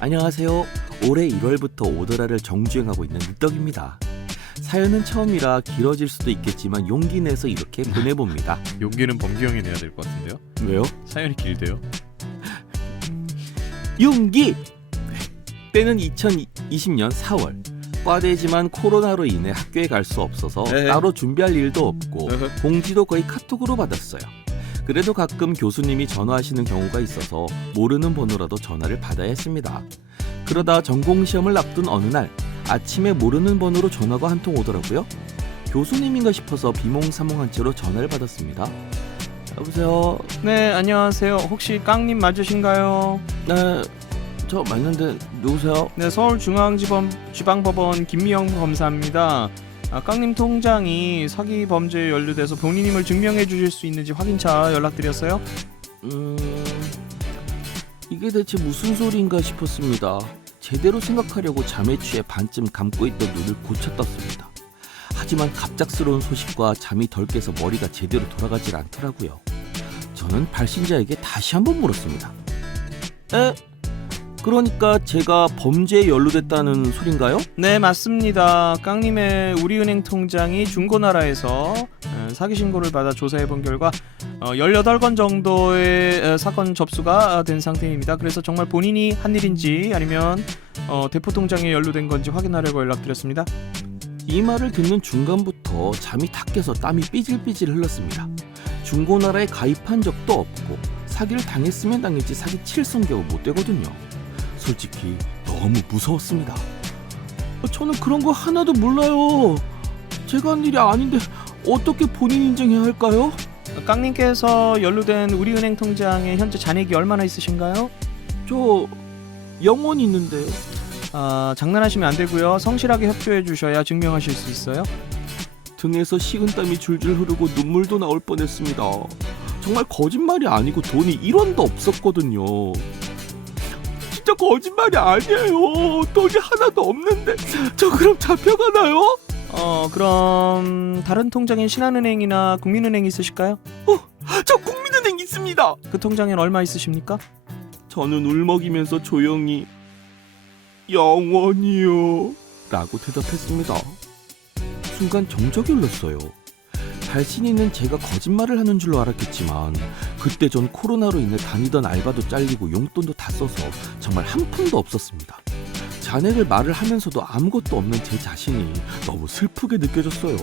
안녕하세요. 올해 1월부터 오더라를 정주행하고 있는 늦덕입니다. 사연은 처음이라 길어질 수도 있겠지만 용기 내서 이렇게 보내봅니다. 용기는 범기 형이 내야 될 것 같은데요. 왜요? 사연이 길대요. 용기! 때는 2020년 4월. 과대지만 코로나로 인해 학교에 갈 수 없어서 에헤. 따로 준비할 일도 없고 에헤. 공지도 거의 카톡으로 받았어요. 그래도 가끔 교수님이 전화하시는 경우가 있어서 모르는 번호라도 전화를 받아야 했습니다. 그러다 전공시험을 앞둔 어느 날 아침에 모르는 번호로 전화가 한 통 오더라고요. 교수님인가 싶어서 비몽사몽한 채로 전화를 받았습니다. 여보세요? 네, 안녕하세요. 혹시 깡님 맞으신가요? 네, 저 맞는데 누구세요? 네, 서울중앙지방법원 김미영 검사입니다. 깡님 통장이 사기 범죄에 연루돼서 본인임을 증명해 주실 수 있는지 확인차 연락드렸어요. 이게 대체 무슨 소리인가 싶었습니다. 제대로 생각하려고 잠에 취해 반쯤 감고 있던 눈을 고쳐 떴습니다. 하지만 갑작스러운 소식과 잠이 덜 깨서 머리가 제대로 돌아가질 않더라고요. 저는 발신자에게 다시 한번 물었습니다. 그러니까 제가 범죄에 연루됐다는 소린가요? 네, 맞습니다. 깡님의 우리은행 통장이 중고나라에서 사기 신고를 받아 조사해본 결과 18건 정도의 사건 접수가 된 상태입니다. 그래서 정말 본인이 한 일인지 아니면 대포 통장에 연루된 건지 확인하려고 연락드렸습니다. 이 말을 듣는 중간부터 잠이 탁 깨서 땀이 삐질삐질 흘렀습니다. 중고나라에 가입한 적도 없고 사기를 당했으면 당했지 사기 칠 성격은 못 되거든요. 솔직히 너무 무서웠습니다. 저는 그런 거 하나도 몰라요. 제가 한 일이 아닌데 어떻게 본인 인정해야 할까요? 깡님께서 연루된 우리은행 통장에 현재 잔액이 얼마나 있으신가요? 저 영원히 있는데. 장난하시면 안 되고요. 성실하게 협조해 주셔야 증명하실 수 있어요. 등에서 식은땀이 줄줄 흐르고 눈물도 나올 뻔했습니다. 정말 거짓말이 아니고 돈이 1원도 없었거든요. 진짜 거짓말이 아니에요. 돈이 하나도 없는데 저 그럼 잡혀가나요? 그럼 다른 통장인 신한은행이나 국민은행 있으실까요? 저 국민은행 있습니다. 그 통장엔 얼마 있으십니까? 저는 울먹이면서 조용히 영원히요 라고 대답했습니다. 순간 정적이 흘렀어요. 발신인은 제가 거짓말을 하는 줄로 알았겠지만 그때 전 코로나로 인해 다니던 알바도 잘리고 용돈도 다 써서 정말 한 푼도 없었습니다. 잔액을 말을 하면서도 아무것도 없는 제 자신이 너무 슬프게 느껴졌어요.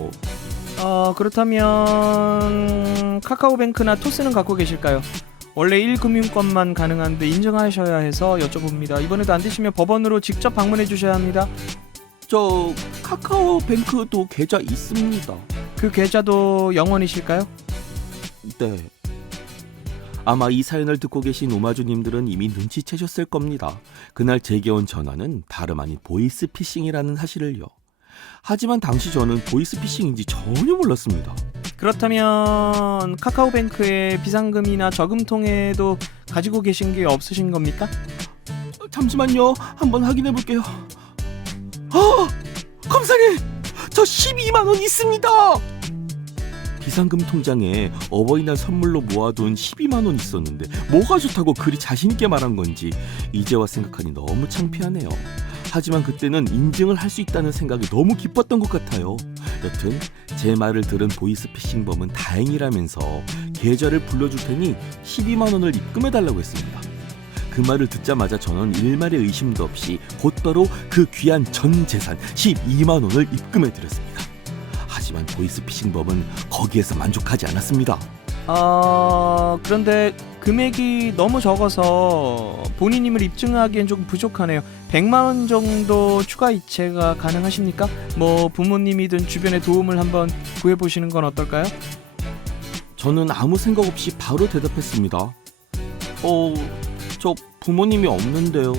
그렇다면 카카오뱅크나 토스는 갖고 계실까요? 원래 1금융권만 가능한데 인증하셔야 해서 여쭤봅니다. 이번에도 안 되시면 법원으로 직접 방문해 주셔야 합니다. 저 카카오뱅크도 계좌 있습니다. 그 계좌도 영원이실까요? 네. 아마 이 사연을 듣고 계신 오마주님들은 이미 눈치채셨을 겁니다. 그날 제게 온 전화는 다름 아닌 보이스피싱이라는 사실을요. 하지만 당시 저는 보이스피싱인지 전혀 몰랐습니다. 그렇다면 카카오뱅크의 비상금이나 저금통에도 가지고 계신 게 없으신 겁니까? 잠시만요. 한번 확인해 볼게요. 검사님! 저 12만 원 있습니다. 비상금 통장에 어버이날 선물로 모아둔 12만 원 있었는데 뭐가 좋다고 그리 자신 있게 말한 건지 이제와 생각하니 너무 창피하네요. 하지만 그때는 인증을 할 수 있다는 생각이 너무 기뻤던 것 같아요. 여튼 제 말을 들은 보이스피싱범은 다행이라면서 계좌를 불러줄 테니 12만 원을 입금해달라고 했습니다. 그 말을 듣자마자 저는 일말의 의심도 없이 곧바로 그 귀한 전 재산 12만 원을 입금해드렸습니다. 하지만 보이스피싱범은 거기에서 만족하지 않았습니다. 그런데 금액이 너무 적어서 본인임을 입증하기엔 조금 부족하네요. 100만 원 정도 추가 이체가 가능하십니까? 뭐 부모님이든 주변의 도움을 한번 구해보시는 건 어떨까요? 저는 아무 생각 없이 바로 대답했습니다. 저 부모님이 없는데요.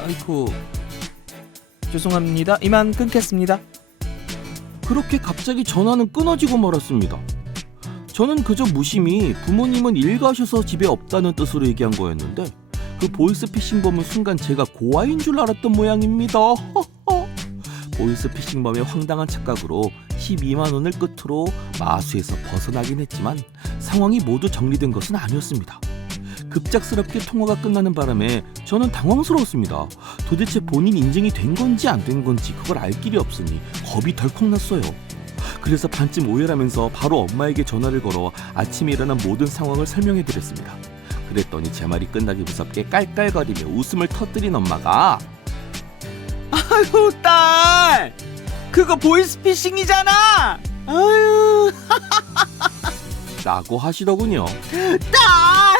아이쿠, 죄송합니다. 이만 끊겠습니다. 그렇게 갑자기 전화는 끊어지고 말았습니다. 저는 그저 무심히 부모님은 일 가셔서 집에 없다는 뜻으로 얘기한 거였는데 그 보이스피싱범은 순간 제가 고아인 줄 알았던 모양입니다. 보이스피싱범의 황당한 착각으로 12만 원을 끝으로 마수에서 벗어나긴 했지만 상황이 모두 정리된 것은 아니었습니다. 급작스럽게 통화가 끝나는 바람에 저는 당황스러웠습니다. 도대체 본인 인증이 된 건지 안 된 건지 그걸 알 길이 없으니 겁이 덜컥 났어요. 그래서 반쯤 오해하면서 바로 엄마에게 전화를 걸어 아침에 일어난 모든 상황을 설명해드렸습니다. 그랬더니 제 말이 끝나기 무섭게 깔깔거리며 웃음을 터뜨린 엄마가 아유 딸, 그거 보이스피싱이잖아. 아유 라고 하시더군요. 딸,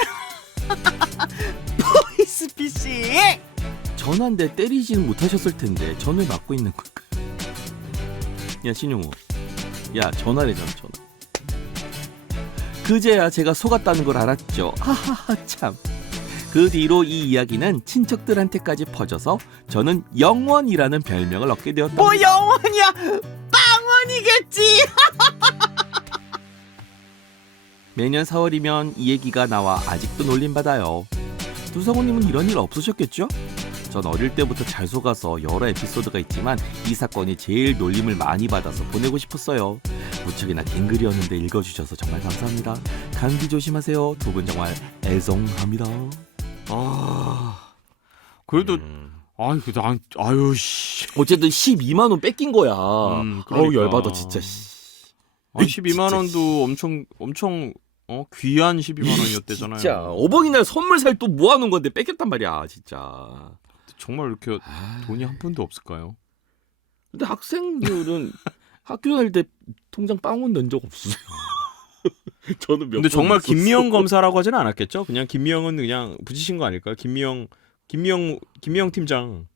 보이스피싱. 전화인데 때리지는 못하셨을 텐데 전화를 맡고 있는 걸까요? 야 신용호, 야 전화래잖아 전화. 그제야 제가 속았다는 걸 알았죠. 하하하 참. 그 뒤로 이 이야기는 친척들한테까지 퍼져서 저는 영원이라는 별명을 얻게 되었다. 뭐 영원이야, 빵원이겠지. 매년 4월이면 이 얘기가 나와 아직도 놀림받아요. 두성호님은 이런 일 없으셨겠죠? 전 어릴 때부터 잘 속아서 여러 에피소드가 있지만 이 사건이 제일 놀림을 많이 받아서 보내고 싶었어요. 무척이나 긴 글이었는데 읽어주셔서 정말 감사합니다. 감기 조심하세요. 두 분 정말 애송합니다. 그래도 아유 씨. 어쨌든 12만 원 뺏긴 거야. 그러니까. 어우 열받아 진짜. 12만 원도 엄청 귀한 12만 원이었대잖아요. 진짜 어버이날 선물 살 또 모아놓은 건데 뺏겼단 말이야 진짜. 정말 이렇게 돈이 한 푼도 없을까요? 근데 학생들은 학교 다닐 때 통장 빵원 넣은 적 없어요. 저는 몇 근데 정말 번 있었어. 김미영 검사라고 하지는 않았겠죠? 그냥 김미영은 그냥 붙이신 거 아닐까요? 김미영 팀장.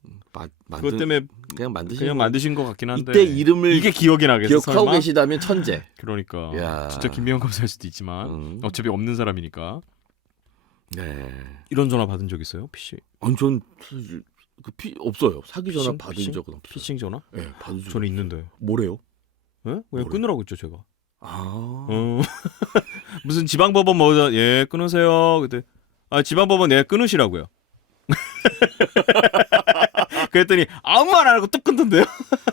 그것 때문에 그냥 만드신 것 같긴 한데 이때 이름을 이게 기억이 나겠어? 기억하고 설마? 계시다면 천재. 그러니까 야. 진짜 김미영 검사일 수도 있지만 어차피 없는 사람이니까. 네. 이런 전화 받은 적 있어요? PC? 아니 전그 없어요. 사기 전화 피싱? 받은 피싱? 적은 없어요. 피싱 전화? 네, 받은 적. 저는 있는데. 뭐래요? 예? 그냥 뭐래? 끊으라고 했죠 제가. 아. 무슨 지방법원 예 끊으세요. 그때 지방법원 끊으시라고요. 그랬더니 아무 말 안 하고 뚝 끊던데요.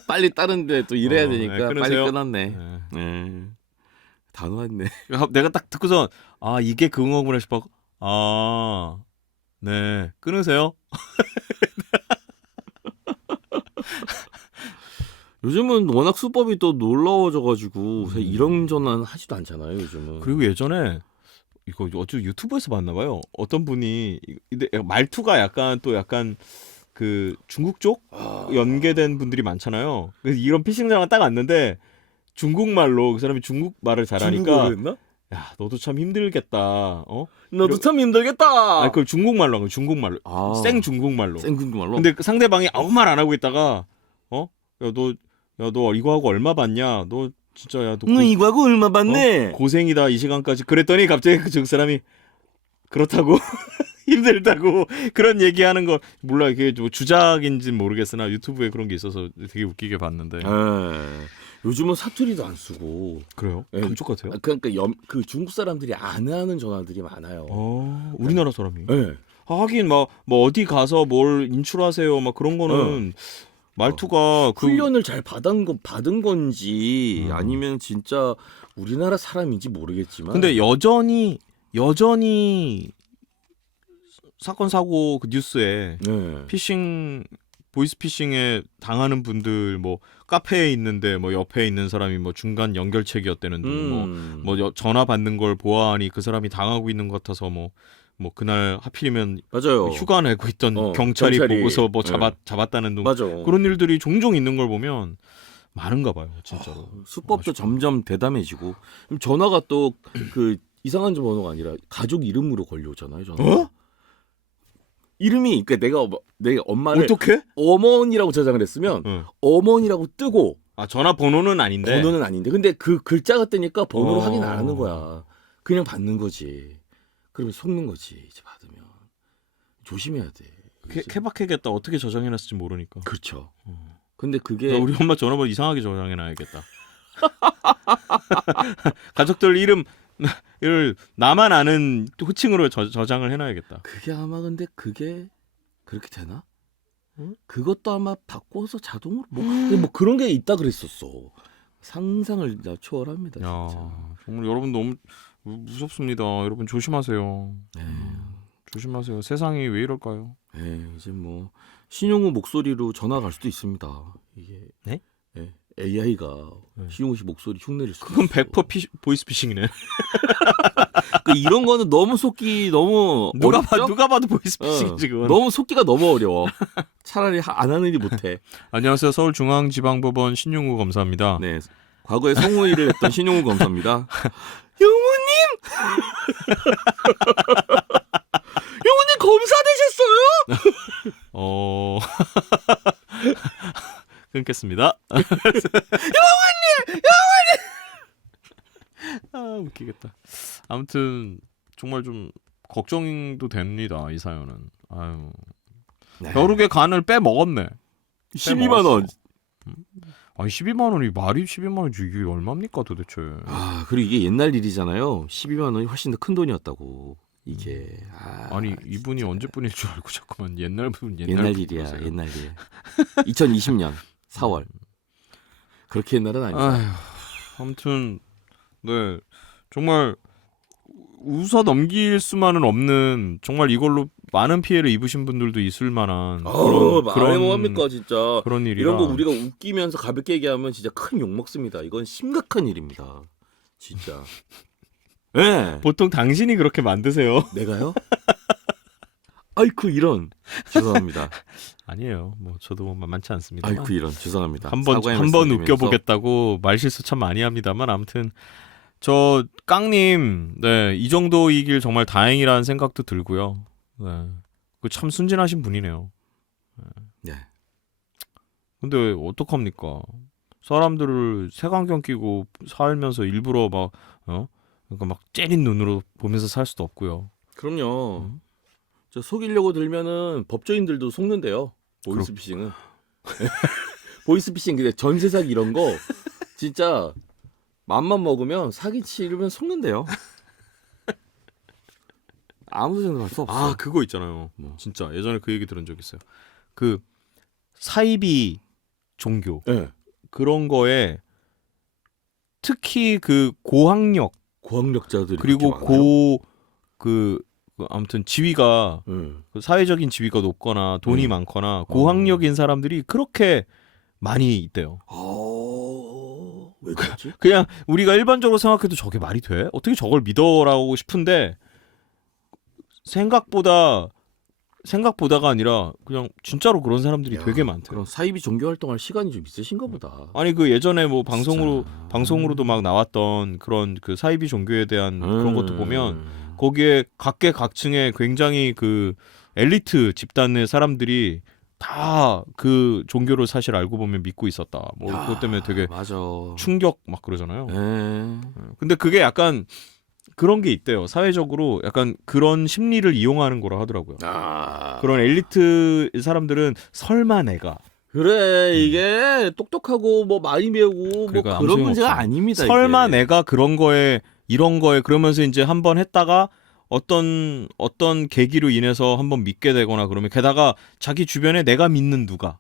빨리 다른데 또 일해야 되니까 네, 빨리 끊으세요. 끊었네. 네. 네. 단호했네. 내가 딱 듣고서 이게 그거구나 싶어. 네 끊으세요. 요즘은 워낙 수법이 또 놀라워져가지고 이런 전화는 하지도 않잖아요 요즘은. 그리고 예전에 이거 어쩌 유튜브에서 봤나 봐요. 어떤 분이 근데 말투가 약간 그 중국 쪽 연계된 분들이 많잖아요. 그래서 이런 피싱 전화가 딱 왔는데 중국말로 그 사람이 중국말을 잘하니까 중국어로 했나? 야 너도 참 힘들겠다. 너도 참 힘들겠다. 아 그걸 중국말로 한 거야. 중국말로. 아. 생 중국말로. 생 중국말로. 근데 그 상대방이 아무 말 안 하고 있다가 야 너 이거 하고 얼마 받냐? 너 진짜 야 너 너 이거 하고 얼마 받네? 고생이다 이 시간까지 그랬더니 갑자기 그 사람이 그렇다고 힘들다고 그런 얘기하는 거 몰라 이게 뭐 주작인지는 모르겠으나 유튜브에 그런 게 있어서 되게 웃기게 봤는데 요즘은 사투리도 안 쓰고. 그래요? 예. 감쪽 같아요? 그러니까 그 중국 사람들이 안 하는 전화들이 많아요. 우리나라 사람이 네. 하긴 뭐 어디 가서 뭘 인출하세요 막 그런 거는 말투가 훈련을 잘 받은 건지 음. 아니면 진짜 우리나라 사람인지 모르겠지만. 근데 여전히 사건 사고 그 뉴스에 네. 피싱 보이스 피싱에 당하는 분들 뭐 카페에 있는데 뭐 옆에 있는 사람이 뭐 중간 연결책이었다는 등 뭐 전화 받는 걸 보아하니 그 사람이 당하고 있는 것 같아서 뭐 그날 하필이면 맞아요. 휴가 내고 있던 경찰이, 보고서 뭐 네. 잡았다는 등 맞아. 그런 일들이 종종 있는 걸 보면 많은가 봐요 진짜로. 수법도 점점 대담해지고 전화가 또 그 이상한 번호가 아니라 가족 이름으로 걸려오잖아요. 전화. 이름이 그러니까 내가 엄마를 어떻게? 어머니라고 저장을 했으면 어머니라고 뜨고 전화 번호는 아닌데. 번호는 아닌데 근데 그 글자가 뜨니까 번호를 확인 안 하는 거야. 그냥 받는 거지. 그러면 속는 거지. 이제 받으면 조심해야 돼. 케바케겠다. 어떻게 저장해놨을지 모르니까. 그렇죠. 근데 그게 우리 엄마 전화번호 이상하게 저장해놔야겠다. 가족들 이름을 나만 아는 호칭으로 저장을 해놔야겠다. 그게 아마 근데 그게 그렇게 되나? 그것도 아마 바꿔서 자동으로 뭐 그런 게 있다 그랬었어. 상상을 다 초월합니다. 야, 진짜. 정말 여러분 너무 무섭습니다. 여러분 조심하세요. 네. 조심하세요. 세상이 왜 이럴까요? 네, 이제 뭐 신용우 목소리로 전화 갈 수도 있습니다. 이게 네? 네, AI가 네. 신용우 씨 목소리 흉내를 수도 그건 있어. 100% 보이스 피싱이네. 이런 거는 너무 속기 너무 어렵죠? 누가 봐도 보이스 피싱이지 그건. 너무 속기가 너무 어려워. 차라리 안 하는 일 못해. 안녕하세요. 서울중앙지방법원 신용우 검사입니다. 네, 과거에 성우일을 했던 신용우 검사입니다. 용우님, 용우님 검사 되셨어요? 끊겠습니다. 아 웃기겠다. 아무튼 정말 좀 걱정도 됩니다. 이 사연은. 아유. 네. 벼룩의 간을 빼먹었네. 12만 원. 아니 12만 원이 말이 12만 원이지 이게 얼마입니까 도대체. 아, 그리고 이게 옛날 일이잖아요. 12만 원이 훨씬 더 큰 돈이었다고. 이게 아니 이분이 진짜. 언제 분일 줄 알고 자꾸만 옛날 분 옛날 일이야. 옛날 일. 2020년 4월. 그렇게 옛날은 아니다. 아휴, 아무튼 네 정말 웃어 넘길 수만은 없는 정말 이걸로 많은 피해를 입으신 분들도 있을 만한 말해 뭐합니까 진짜. 그런 일이라. 이런 거 우리가 웃기면서 가볍게 얘기하면 진짜 큰 욕 먹습니다. 이건 심각한 일입니다. 진짜. 예. 네. 보통 당신이 그렇게 만드세요. 내가요? 아이쿠 이런. 죄송합니다. 아니에요. 뭐 저도 뭐 만만치 않습니다. 아이쿠 이런. 죄송합니다. 한번 웃겨보겠다고 말실수 참 많이 합니다만 아무튼 저 깡님 이 정도이길 정말 다행이라는 생각도 들고요. 네. 그 참 순진하신 분이네요. 네. 근데 어떡합니까? 사람들을 색안경 끼고 살면서 일부러 막 그러니까 막 째린 눈으로 보면서 살 수도 없고요. 그럼요. 저 속이려고 들면은 법조인들도 속는데요. 보이스피싱은. 보이스피싱 근데 전세 사기 이런 거 진짜 맘만 먹으면 사기 치려면 속는데요. 아무도 생각할 수 없어. 아 그거 있잖아요. 뭐. 진짜 예전에 그 얘기 들은 적 있어요. 그 사이비 종교 네. 그런 거에 특히 그 고학력자들이 그리고 아무튼 지위가 네. 그 사회적인 지위가 높거나 돈이 많거나 어. 고학력인 사람들이 그렇게 많이 있대요. 왜 그렇지? 그냥 우리가 일반적으로 생각해도 저게 말이 돼? 어떻게 저걸 믿어라고 싶은데 생각보다 생각보다가 아니라 그냥 진짜로 그런 사람들이 야, 되게 많대요. 그럼 사이비 종교 활동할 시간이 좀 있으신가 보다. 아니 그 예전에 뭐 진짜. 방송으로도 막 나왔던 그런 그 사이비 종교에 대한 그런 것도 보면 음. 거기에 각계각층의 굉장히 그 엘리트 집단의 사람들이 다 그 종교를 사실 알고 보면 믿고 있었다. 뭐 야, 그것 때문에 되게 맞아. 충격 막 그러잖아요. 네. 근데 그게 약간 그런 게 있대요. 사회적으로 약간 그런 심리를 이용하는 거라 하더라고요. 아. 그런 엘리트 사람들은 설마 내가 그래 이게 똑똑하고 뭐 많이 배우고 그러니까 뭐 아무 그런 소용 문제가 없어. 아닙니다. 설마 이게. 내가 그런 거에 이런 거에 그러면서 이제 한번 했다가 어떤 계기로 인해서 한번 믿게 되거나 그러면 게다가 자기 주변에 내가 믿는 누가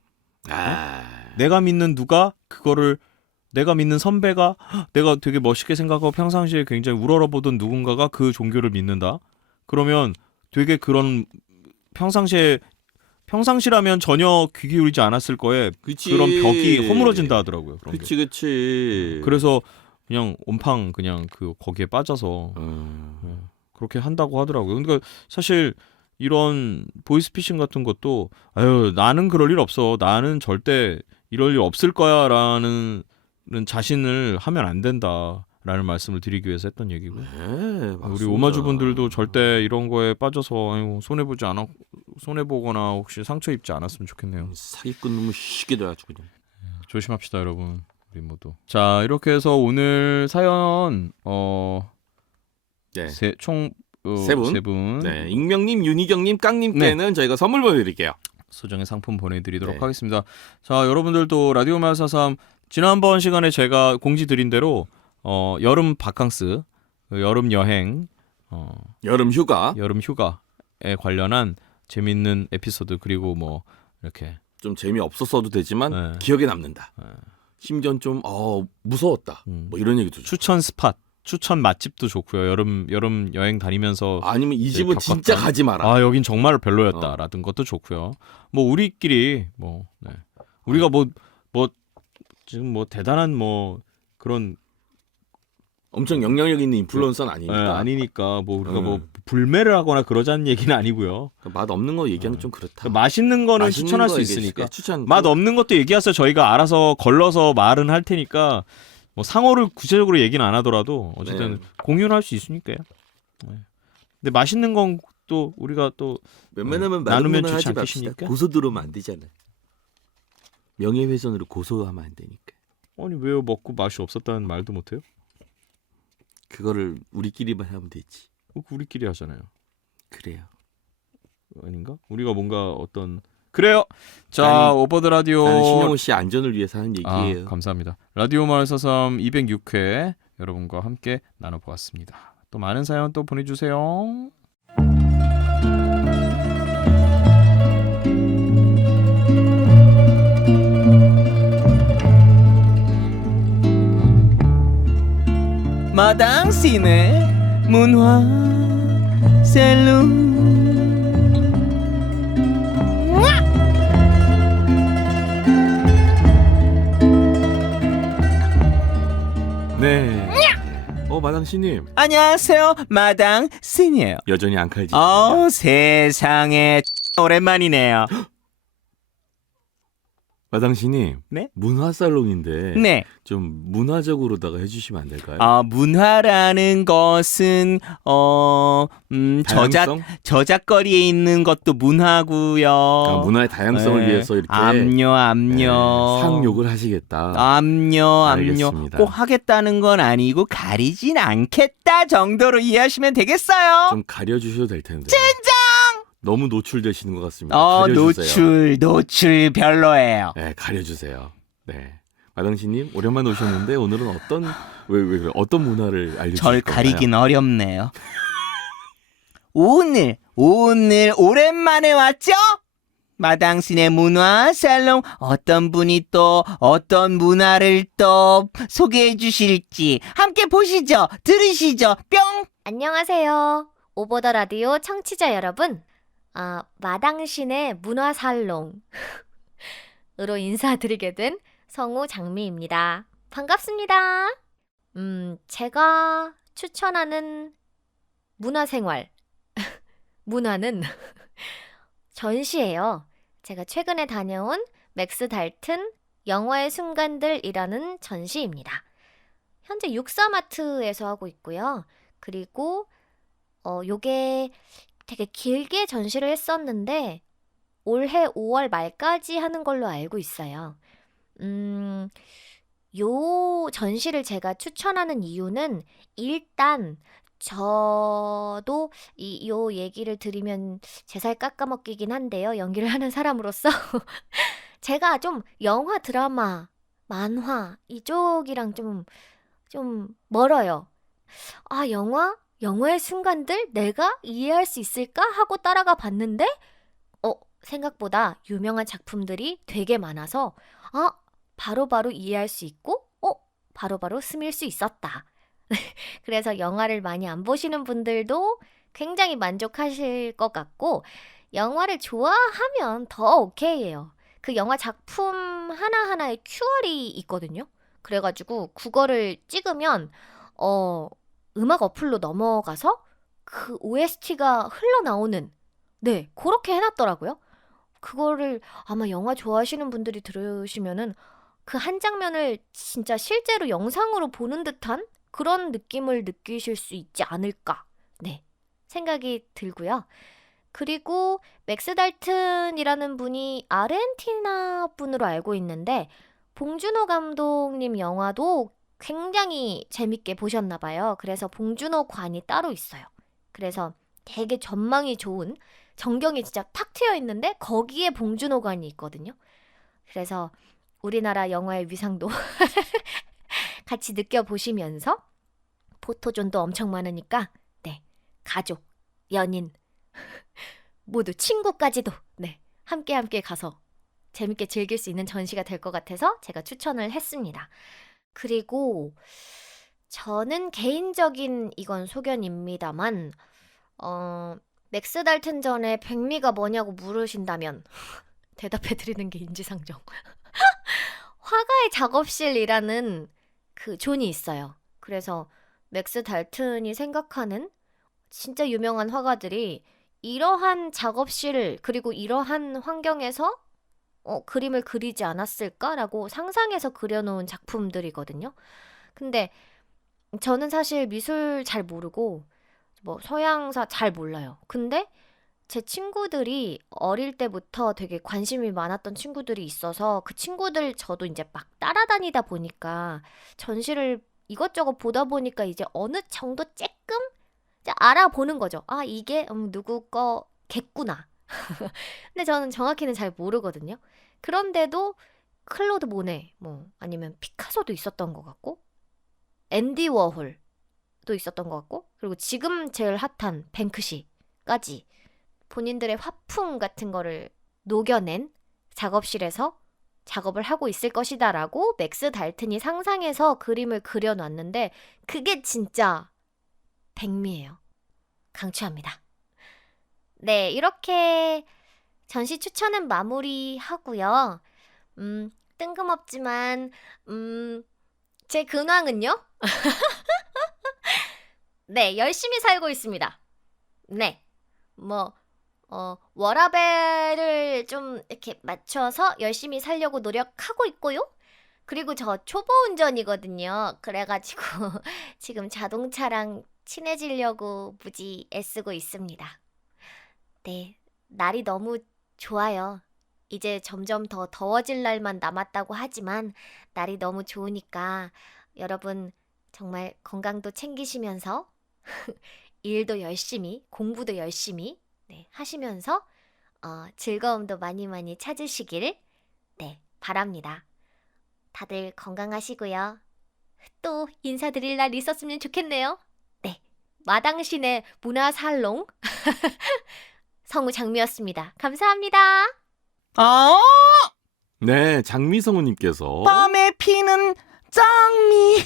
그거를 내가 믿는 선배가 내가 되게 멋있게 생각하고 평상시에 굉장히 우러러보던 누군가가 그 종교를 믿는다. 그러면 되게 그런 평상시라면 전혀 귀 기울이지 않았을 거에 그치. 그런 벽이 허물어진다 하더라고요. 그런 게. 그치. 그래서 그냥 온팡 그냥 그 거기에 빠져서 음. 그렇게 한다고 하더라고요. 그러니까 사실 이런 보이스피싱 같은 것도 아유 나는 그럴 일 없어. 나는 절대 이럴 일 없을 거야라는 자신을 하면 안 된다라는 말씀을 드리기 위해서 했던 얘기고. 네, 우리 맞습니다. 오마주분들도 절대 이런 거에 빠져서 아유, 손해 보거나 혹시 상처 입지 않았으면 좋겠네요. 사기꾼 놈을 쉽게 돼가지고 그냥. 조심합시다, 여러분. 우리 모두. 자, 이렇게 해서 오늘 사연 네. 총 세 분. 세 분. 네, 익명님, 윤희경님, 깡님께는 저희가 선물 보내드릴게요. 소정의 상품 보내드리도록 네. 하겠습니다. 자, 여러분들도 라디오 말사삼 지난번 시간에 제가 공지 드린 대로 여름 바캉스, 여름 여행, 여름 휴가 여름 휴가에 관련한 재밌는 에피소드 그리고 뭐 이렇게 좀 재미없었어도 되지만 네. 기억에 남는다. 심지어 좀 무서웠다. 뭐 이런 얘기도 좋죠. 추천 스팟, 추천 맛집도 좋고요. 여름 여행 다니면서 아니면 이 네, 집은 각박한. 진짜 가지 마라. 아 여긴 정말 별로였다라든 것도 좋고요. 뭐 우리끼리 뭐 우리가 뭐 지금 뭐 대단한 뭐 그런 엄청 영향력 있는 인플루언서는 아니니까. 아니니까 뭐 우리가 뭐 불매를 하거나 그러자는 얘기는 아니고요. 맛 없는 거 얘기하면 좀 그렇다. 그러니까 맛있는 거는 맛있는 추천할 거 수 얘기해 있으니까. 줄게. 추천. 맛 없는 것도 얘기하세요. 저희가 알아서 걸러서 말은 할 테니까 뭐 상호를 구체적으로 얘기는 안 하더라도 어쨌든 네. 공유를 할 수 있으니까요. 네. 근데 맛있는 건 또 우리가 또 웬만하면 나누면 나누면 좋지 하지 맙시다. 않겠습니까? 고소 들어오면 안 되잖아. 명예훼손으로 고소하면 안 되니까. 아니 왜요? 먹고 맛이 없었다는 말도 못해요? 그거를 우리끼리만 하면 되지. 우리끼리 하잖아요. 그래요. 아닌가? 우리가 뭔가 어떤 그래요. 자 나는- 오버드 라디오 나는 신영우 씨 안전을 위해서 하는 얘기예요. 감사합니다. 라디오 마을사삼 206회 여러분과 함께 나눠보았습니다. 또 많은 사연 또 보내주세요. 마당씨네 문화 셀룸. 네. 마당씨님 안녕하세요, 마당씨니에요. 여전히 안 칼지. 세상에 오랜만이네요. 마당씨님. 네? 문화살롱인데 네. 좀 문화적으로다가 해주시면 안 될까요? 문화라는 것은 다양성? 저작거리에 있는 것도 문화고요. 문화의 다양성을 네. 위해서 이렇게 암요. 상욕을 하시겠다. 암요. 알겠습니다. 꼭 하겠다는 건 아니고 가리진 않겠다 정도로 이해하시면 되겠어요. 좀 가려주셔도 될 텐데. 젠장! 너무 노출되시는 것 같습니다. 가려주세요. 노출 별로예요. 네, 가려주세요. 네, 마당씨님 오랜만에 오셨는데 오늘은 어떤 왜 그래? 어떤 문화를 알려주실 절 건가요? 가리긴 어렵네요. 오늘 오랜만에 왔죠? 마당신의 문화 살롱 어떤 분이 또 어떤 문화를 또 소개해 주실지 함께 보시죠. 들으시죠. 뿅. 안녕하세요. 오버더 라디오 청취자 여러분. 마당신의 문화살롱으로 인사드리게 된 성우 장미입니다. 반갑습니다. 제가 추천하는 문화생활. 문화는 전시예요. 제가 최근에 다녀온 맥스 달튼 영화의 순간들이라는 전시입니다. 현재 육사마트에서 하고 있고요. 그리고 요게 되게 길게 전시를 했었는데 올해 5월 말까지 하는 걸로 알고 있어요. 요 전시를 제가 추천하는 이유는 일단 저도 요 얘기를 들으면 제 살 깎아먹기긴 한데요. 연기를 하는 사람으로서 제가 좀 영화, 드라마, 만화 이쪽이랑 좀 멀어요. 아, 영화의 순간들 내가 이해할 수 있을까 하고 따라가 봤는데 생각보다 유명한 작품들이 되게 많아서 바로바로 이해할 수 있고 바로바로 스밀 수 있었다. 그래서 영화를 많이 안 보시는 분들도 굉장히 만족하실 것 같고 영화를 좋아하면 더 오케이예요. 그 영화 작품 하나하나에 QR이 있거든요. 그래가지고 그거를 찍으면 음악 어플로 넘어가서 그 OST가 흘러나오는 그렇게 해놨더라고요. 그거를 아마 영화 좋아하시는 분들이 들으시면은 그 한 장면을 진짜 실제로 영상으로 보는 듯한 그런 느낌을 느끼실 수 있지 않을까 생각이 들고요. 그리고 맥스 달튼이라는 분이 아르헨티나 분으로 알고 있는데 봉준호 감독님 영화도 굉장히 재밌게 보셨나 봐요. 그래서 봉준호 관이 따로 있어요. 그래서 되게 전망이 좋은 전경이 진짜 탁 트여 있는데 거기에 봉준호 관이 있거든요. 그래서 우리나라 영화의 위상도 같이 느껴보시면서 포토존도 엄청 많으니까 가족, 연인 모두 친구까지도 함께 가서 재밌게 즐길 수 있는 전시가 될 것 같아서 제가 추천을 했습니다. 그리고 저는 개인적인 이건 소견입니다만 맥스 달튼 전에 백미가 뭐냐고 물으신다면 대답해드리는 게 인지상정. 화가의 작업실이라는 그 존이 있어요. 그래서 맥스 달튼이 생각하는 진짜 유명한 화가들이 이러한 작업실 그리고 이러한 환경에서 그림을 그리지 않았을까라고 상상해서 그려놓은 작품들이거든요. 근데 저는 사실 미술 잘 모르고 서양사 잘 몰라요. 근데 제 친구들이 어릴 때부터 되게 관심이 많았던 친구들이 있어서 그 친구들 저도 이제 막 따라다니다 보니까 전시를 이것저것 보다 보니까 이제 어느 정도 조금 알아보는 거죠. 아, 이게 누구 거겠구나. 근데 저는 정확히는 잘 모르거든요. 그런데도 클로드 모네, 아니면 피카소도 있었던 것 같고, 앤디 워홀도 있었던 것 같고, 그리고 지금 제일 핫한 뱅크시까지 본인들의 화풍 같은 거를 녹여낸 작업실에서 작업을 하고 있을 것이다라고 맥스 달튼이 상상해서 그림을 그려놨는데 그게 진짜 백미예요. 강추합니다. 이렇게 전시 추천은 마무리하고요. 뜬금없지만 제 근황은요? 열심히 살고 있습니다. 워라밸을 좀 이렇게 맞춰서 열심히 살려고 노력하고 있고요. 그리고 저 초보 운전이거든요. 그래가지고 지금 자동차랑 친해지려고 무지 애쓰고 있습니다. 날이 너무 좋아요. 이제 점점 더 더워질 날만 남았다고 하지만 날이 너무 좋으니까 여러분 정말 건강도 챙기시면서 일도 열심히, 공부도 열심히 하시면서 즐거움도 많이 많이 찾으시길 바랍니다. 다들 건강하시고요. 또 인사드릴 날 있었으면 좋겠네요. 마당신의 문화살롱 성우 장미였습니다. 감사합니다. 네, 장미성우님께서 밤에 피는 장미.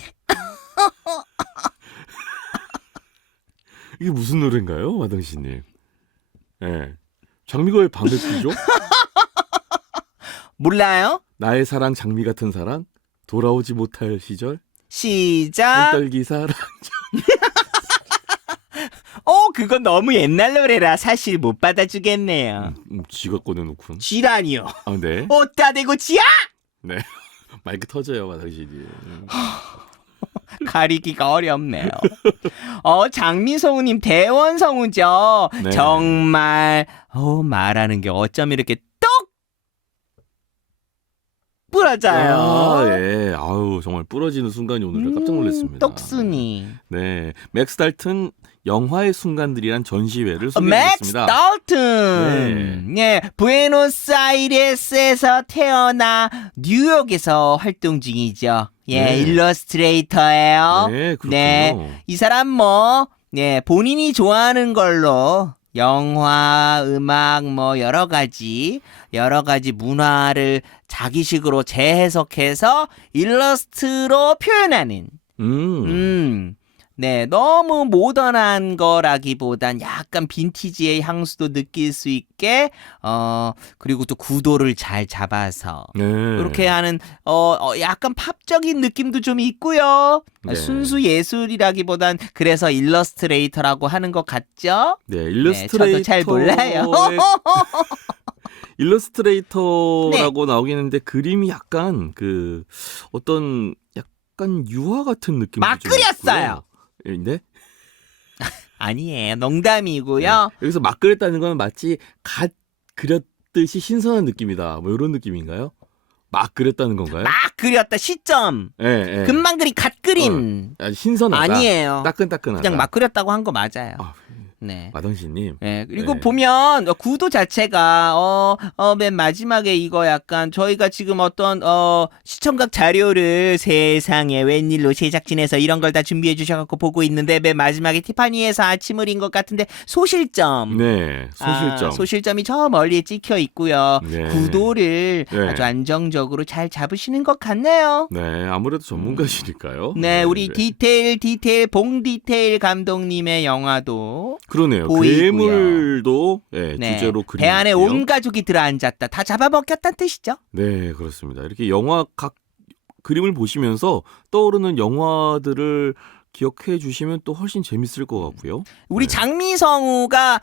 이게 무슨 노래인가요, 마당씨님? 장미가 왜 밤에 피죠? 몰라요? 나의 사랑 장미 같은 사랑 돌아오지 못할 시절 시작. 한떨기 사랑 그건 너무 옛날 노래라 사실 못 받아주겠네요. 지가 꺼내놓고. 지라니요. 아, 네. 어따 대고 지야? 네. 마이크 터져요, 마당신이. 가리기가 어렵네요. 장미성우님 대원성우죠. 네. 정말 말하는 게 어쩜 이렇게 똑 부러져요. 아, 예. 아우, 정말 부러지는 순간이 오늘 깜짝 놀랐습니다. 똑순이. 네. 맥스 달튼 영화의 순간들이란 전시회를 맥스 소개했습니다. 달튼. 예, 부에노스아이레스에서 태어나 뉴욕에서 활동 중이죠. 예, 네. 일러스트레이터예요. 네, 그렇군요. 네. 이 사람 본인이 좋아하는 걸로 영화, 음악 여러 가지 문화를 자기식으로 재해석해서 일러스트로 표현하는 네, 너무 모던한 거라기보단 약간 빈티지의 향수도 느낄 수 있게 그리고 또 구도를 잘 잡아서 네. 이렇게 하는 약간 팝적인 느낌도 좀 있고요. 네. 순수 예술이라기보단 그래서 일러스트레이터라고 하는 것 같죠? 네, 저도 잘 몰라요. 일러스트레이터라고 나오긴 했는데 그림이 약간 그 어떤 약간 유화 같은 느낌이 막 좀 그렸어요. 있고요. 네? 아니에요. 농담이고요. 여기서 막 그렸다는 건 마치 갓 그렸듯이 신선한 느낌이다. 뭐 이런 느낌인가요? 막 그렸다는 건가요? 막 그렸다 시점. 예, 예. 금방 그린 갓 그림. 아주 신선하다. 아니에요. 따끈따끈하다. 그냥 막 그렸다고 한 거 맞아요. 아, 네. 마당신님. 네, 그리고 네. 보면 구도 자체가 맨 마지막에 이거 약간 저희가 지금 어떤 시청각 자료를 세상에 웬일로 제작진에서 이런 걸 다 준비해 주셔갖고 보고 있는데 맨 마지막에 티파니에서 아침을 인 것 같은데 소실점. 네, 소실점. 소실점이 저 멀리에 찍혀 있고요. 네. 구도를 네. 아주 안정적으로 잘 잡으시는 것 같네요. 네, 아무래도 전문가시니까요. 네, 우리 네. 디테일 봉 디테일 감독님의 영화도 그러네요. 보이고요. 괴물도 네, 주제로 그림. 배 안에 온 가족이 들어앉았다. 다 잡아먹혔다는 뜻이죠. 네, 그렇습니다. 이렇게 영화 각 그림을 보시면서 떠오르는 영화들을 기억해 주시면 또 훨씬 재밌을 것 같고요. 우리 네. 장미성우가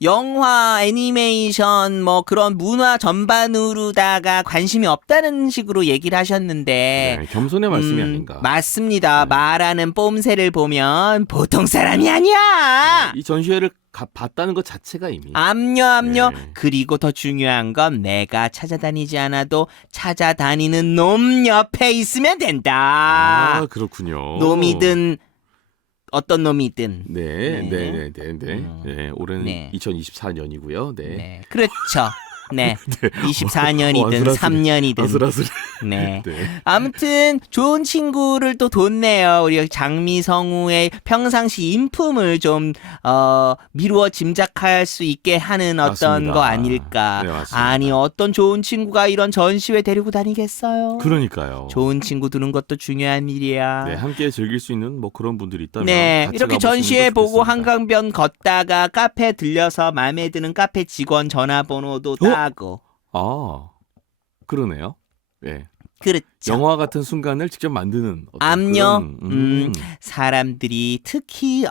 영화, 애니메이션 그런 문화 전반으로다가 관심이 없다는 식으로 얘기를 하셨는데 네, 겸손의 말씀이 아닌가. 맞습니다. 네. 말하는 뽐새를 보면 보통 사람이 아니야. 이 전시회를 봤다는 것 자체가 이미. 압녀. 네. 그리고 더 중요한 건 내가 찾아다니지 않아도 찾아다니는 놈 옆에 있으면 된다. 아, 그렇군요. 놈이든 어떤 놈이든. 네, 네. 네, 네, 네, 네. 네, 올해는 네. 2024년이고요. 네. 네. 그렇죠. 네. 네. 24년이든 아슬아슬해. 3년이든. 아슬아슬. 네. 네. 아무튼 좋은 친구를 또 뒀네요. 우리 장미성우의 평상시 인품을 좀 미루어 짐작할 수 있게 하는 어떤 맞습니다. 거 아닐까. 네, 맞습니다. 아니 어떤 좋은 친구가 이런 전시회 데리고 다니겠어요. 그러니까요. 좋은 친구 두는 것도 중요한 일이야. 네, 함께 즐길 수 있는 그런 분들이 있다면 네, 같이 이렇게 가보시는 전시회 거 보고 좋겠습니다. 한강변 걷다가 카페 들려서 마음에 드는 카페 직원 전화번호도 따고. 아, 그러네요. 네. 그렇죠. 영화 같은 순간을 직접 만드는 어떤 암요. 그런, 사람들이 특히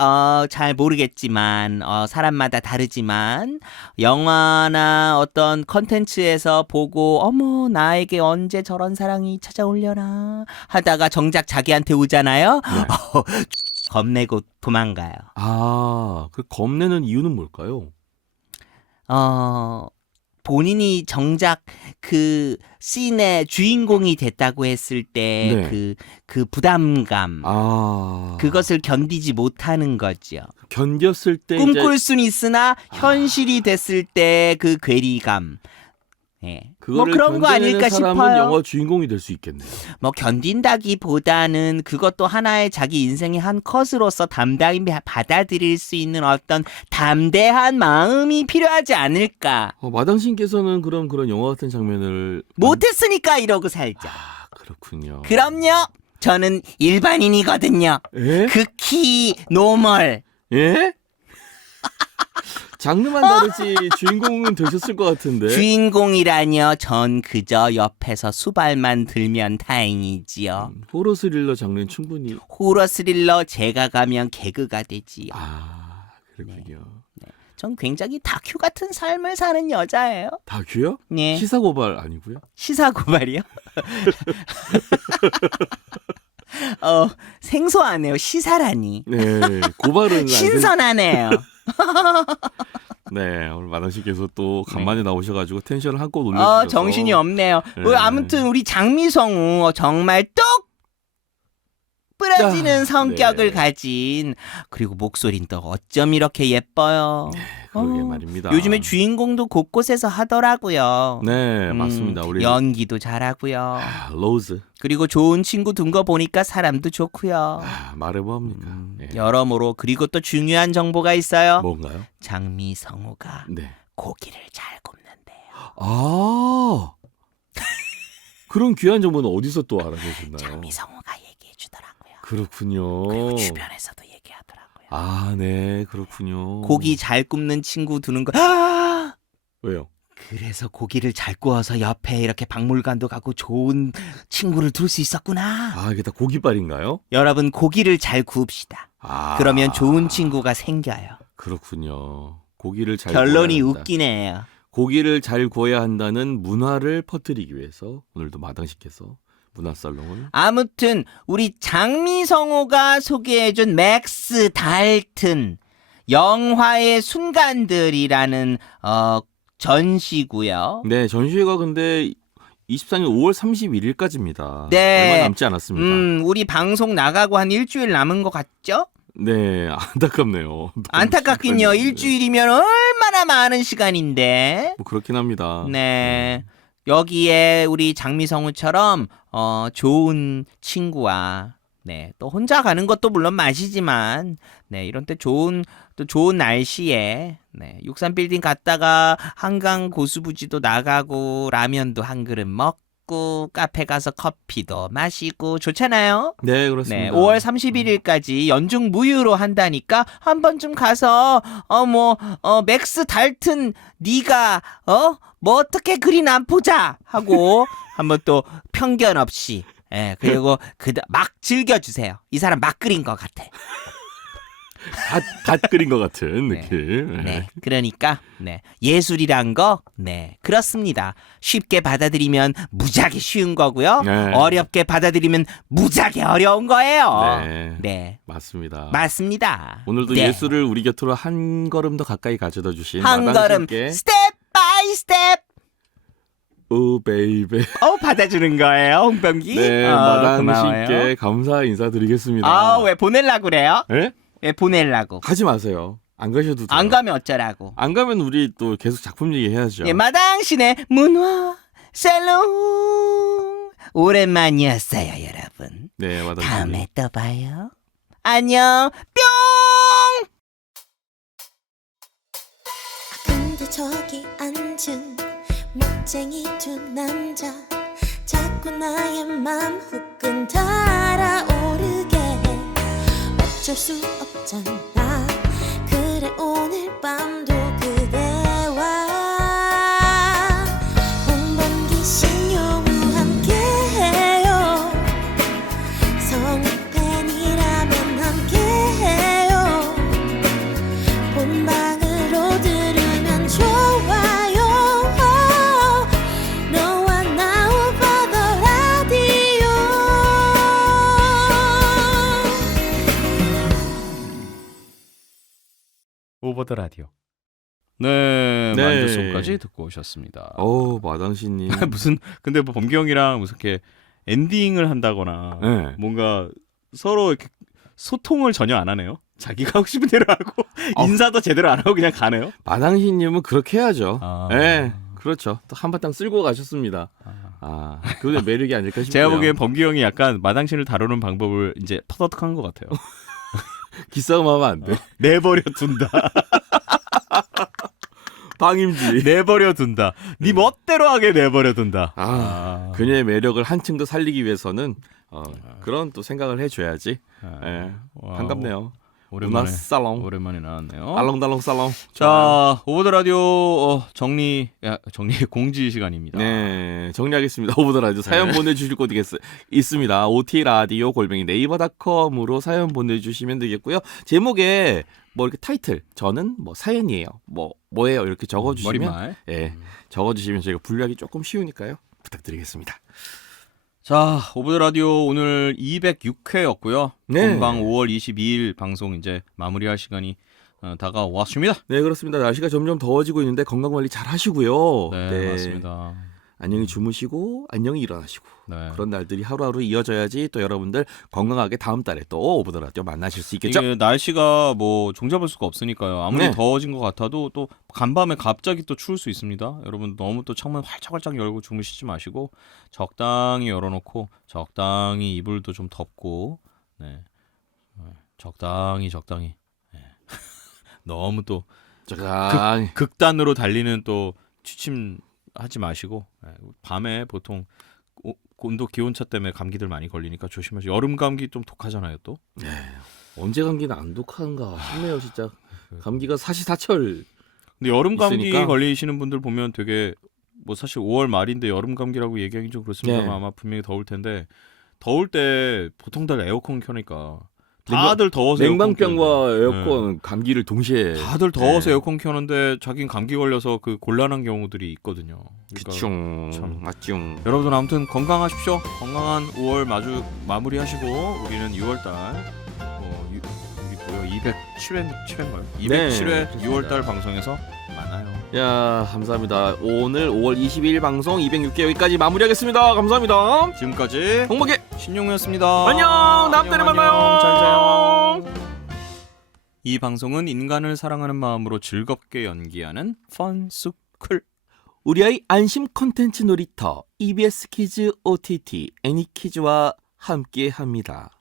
잘 모르겠지만 사람마다 다르지만 영화나 어떤 컨텐츠에서 보고 어머 나에게 언제 저런 사랑이 찾아오려나 하다가 정작 자기한테 오잖아요. 네. 겁내고 도망가요. 아, 그 겁내는 이유는 뭘까요? 본인이 정작 그 씬의 주인공이 됐다고 했을 때 네. 그 부담감 아, 그것을 견디지 못하는 거죠. 견뎠을 때 꿈꿀 이제 순 있으나 현실이 됐을 때 그 괴리감. 네. 그거를 그런 거 견뎌내는 아닐까 사람은 싶어요. 영화 주인공이 될 수 있겠네요. 견딘다기보다는 그것도 하나의 자기 인생의 한 컷으로서 담담히 받아들일 수 있는 어떤 담대한 마음이 필요하지 않을까. 마당신께서는 그런 영화 같은 장면을 못했으니까 이러고 살자. 아, 그렇군요. 그럼요. 저는 일반인이거든요. 예? 극히 노멀. 예? 장르만 다르지 주인공은 되셨을 것 같은데. 주인공이라뇨. 전 그저 옆에서 수발만 들면 다행이지요. 호러 스릴러 장르는 충분히. 호러 스릴러 제가 가면 개그가 되지요. 아, 그렇군요. 전 굉장히 다큐 같은 삶을 사는 여자예요. 다큐요? 네. 시사 고발 아니고요? 시사 고발이요? 생소하네요. 시사라니. 네, 고발은 안 신선하네요. 네, 오늘 마당 씨께서 또 간만에 나오셔가지고 텐션을 한껏 올려주셔서 정신이 없네요. 네. 아무튼 우리 장미성우 정말 똑 부러지는 아, 성격을 네. 가진, 그리고 목소리는 또 어쩜 이렇게 예뻐요. 그러게 말입니다. 요즘에 주인공도 곳곳에서 하더라고요. 네, 맞습니다. 우리 연기도 잘하고요. 로즈 그리고 좋은 친구 둔 거 보니까 사람도 좋고요. 말해 뭐합니까? 예. 여러모로. 그리고 또 중요한 정보가 있어요. 뭔가요? 장미성우가 네. 고기를 잘 굽는데요. 아 그런 귀한 정보는 어디서 또 알아보셨나요? 장미성우가 얘기해 주더라고요. 그렇군요. 그리고 주변에서도 얘기하더라고요. 아, 네, 그렇군요. 고기 잘 굽는 친구 두는 거. 왜요? 그래서 고기를 잘 구워서 옆에 이렇게 박물관도 가고 좋은 친구를 둘 수 있었구나. 아, 이게 다 고기발인가요? 여러분, 고기를 잘 구웁시다. 아, 그러면 좋은 친구가 생겨요. 그렇군요. 고기를 잘 결론이 구워야 한다. 웃기네요. 고기를 잘 구워야 한다는 문화를 퍼뜨리기 위해서 오늘도 마당씨께서 문화살롱을 아무튼 우리 장미성우가 소개해준 맥스 달튼 영화의 순간들이라는 전시고요. 네, 전시회가 근데 24년 5월 31일까지입니다. 네. 얼마 남지 않았습니다. 우리 방송 나가고 한 일주일 남은 것 같죠? 네, 안타깝네요. 안타깝긴요. 일주일이면 얼마나 많은 시간인데. 뭐 그렇긴 합니다. 네. 여기에 우리 장미성우처럼 좋은 친구와, 네, 또 혼자 가는 것도 물론 맛이지만, 네, 이런 때 좋은 날씨에, 네, 63빌딩 갔다가 한강 고수부지도 나가고 라면도 한 그릇 먹고 카페 가서 커피도 마시고 좋잖아요. 네, 그렇습니다. 네, 5월 31일까지 연중 무휴로 한다니까 한 번쯤 가서 맥스 달튼 네가 뭐 어떻게 그린 안 보자 하고 한번 또 편견 없이, 예, 그리고 막 즐겨주세요. 이 사람 막 그린 것 같아. 갓 그린 것 같은 네. 느낌. 네, 그러니까 네, 예술이란 거, 네, 그렇습니다. 쉽게 받아들이면 무지하게 쉬운 거고요. 네. 어렵게 받아들이면 무지하게 어려운 거예요. 네. 네, 맞습니다. 맞습니다. 오늘도 네. 예술을 우리 곁으로 한 걸음 더 가까이 가져다 주신 한 걸음 마당씨께 스텝 바이 스텝 오 베이베 받아주는 거예요, 홍병기. 네, 고마워요. 마당씨께 감사 인사드리겠습니다. 왜 보낼라 그래요? 네? 왜 보낼라고? 하지 마세요. 안 가셔도 돼요. 안 가면 어쩌라고? 안 가면 우리 또 계속 작품 얘기해야죠. 예, 마당신의 문화 셀롱 오랜만이었어요, 여러분. 네, 마당씨. 다음에 또 봐요. 안녕. 뿅. 근데 저기 앉은 멋쟁이 두 남자 자꾸 나의 맘 후끈 달아오르게 해. 어쩔 수 없잖아. 그래 오늘 밤도 그대와 홍범기 신용우 함께해요. 성우 팬이라면 함께해요. 본방으로 들으면 좋아요. 너와 나 over the radio. 오버 더 라디오. 네, 네. 만두송까지 듣고 오셨습니다. 마당씨님. 근데 뭐 범기 형이랑 무슨 이렇게 엔딩을 한다거나 네. 뭔가 서로 이렇게 소통을 전혀 안 하네요. 자기가 하고 싶은 대로 하고 인사도 제대로 안 하고 그냥 가네요. 마당씨님은 그렇게 해야죠. 아. 네, 그렇죠. 또 한바탕 쓸고 가셨습니다. 그게 매력이 아닐까 싶어요. 제가 보기엔 범기 형이 약간 마당신을 다루는 방법을 이제 터득한 것 같아요. 기싸움하면 안 돼. 내버려 둔다. 방임지. 내버려 둔다. 네 멋대로 하게 내버려 둔다. 그녀의 매력을 한층 더 살리기 위해서는 그런 또 생각을 해줘야지. 와우. 반갑네요. 오랜만에 문화살롱. 오랜만에 나왔네요. 알롱달롱 살롱. 자, 오버더 라디오 정리 공지 시간입니다. 네, 정리하겠습니다. 오버더 라디오 사연 보내주실 곳이 있습니다. OT라디오 네이버닷컴으로 사연 보내주시면 되겠고요. 제목에 뭐 이렇게 타이틀, 저는 뭐 사연이에요, 뭐예요 이렇게 적어주시면 머릿말. 적어주시면 저희가 분류하기 조금 쉬우니까요. 부탁드리겠습니다. 자, 오버더 라디오 오늘 206회였고요. 네. 본방 5월 22일 방송 이제 마무리할 시간이 다가왔습니다. 네, 그렇습니다. 날씨가 점점 더워지고 있는데 건강 관리 잘 하시고요. 네, 맞습니다. 안녕히 주무시고 안녕히 일어나시고 네. 그런 날들이 하루하루 이어져야지 또 여러분들 건강하게 다음 달에 또 오브더 라디오 만나실 수 있겠죠? 이게 날씨가 뭐 종잡을 수가 없으니까요. 아무리 네. 더워진 것 같아도 또 간밤에 갑자기 또 추울 수 있습니다. 여러분 너무 또 창문 활짝활짝 열고 주무시지 마시고 적당히 열어놓고 적당히 이불도 좀 덮고 네. 적당히 네. 너무 또 자, 극단으로 달리는 또 취침하지 마시고 밤에 보통 온도 기온차 때문에 감기들 많이 걸리니까 조심하시고 여름 감기 좀 독하잖아요 또. 언제 감기는 안 독한가 싶네요, 진짜. 감기가 사시사철. 근데 여름 감기 있으니까. 걸리시는 분들 보면 되게 뭐 사실 5월 말인데 여름 감기라고 얘기하기 좀 그렇습니다만 네. 아마 분명히 더울 텐데 더울 때 보통 다들 에어컨 켜니까 다들 더워서 냉방병과 에어컨 켜는데. 에어컨 감기를 동시에. 다들 더워서 네. 에어컨 켜는데 자긴 감기 걸려서 그 곤란한 경우들이 있거든요. 그러니까 그쵸. 참. 맞죠. 여러분들 아무튼 건강하십시오. 건강한 5월 마무리하시고 우리는 6월달 우리 뭐요 207회인가요? 207회 네, 6월달 방송에서 만나요. 야, 감사합니다. 오늘 5월 22일 방송 206회 여기까지 마무리하겠습니다. 감사합니다. 지금까지 홍보계 신용우였습니다. 안녕. 다음 달에 안녕, 만나요. 잘 자요. 이 방송은 인간을 사랑하는 마음으로 즐겁게 연기하는 펀스쿨. 우리 아이 안심 콘텐츠 놀이터 EBS 키즈 OTT 애니키즈와 함께합니다.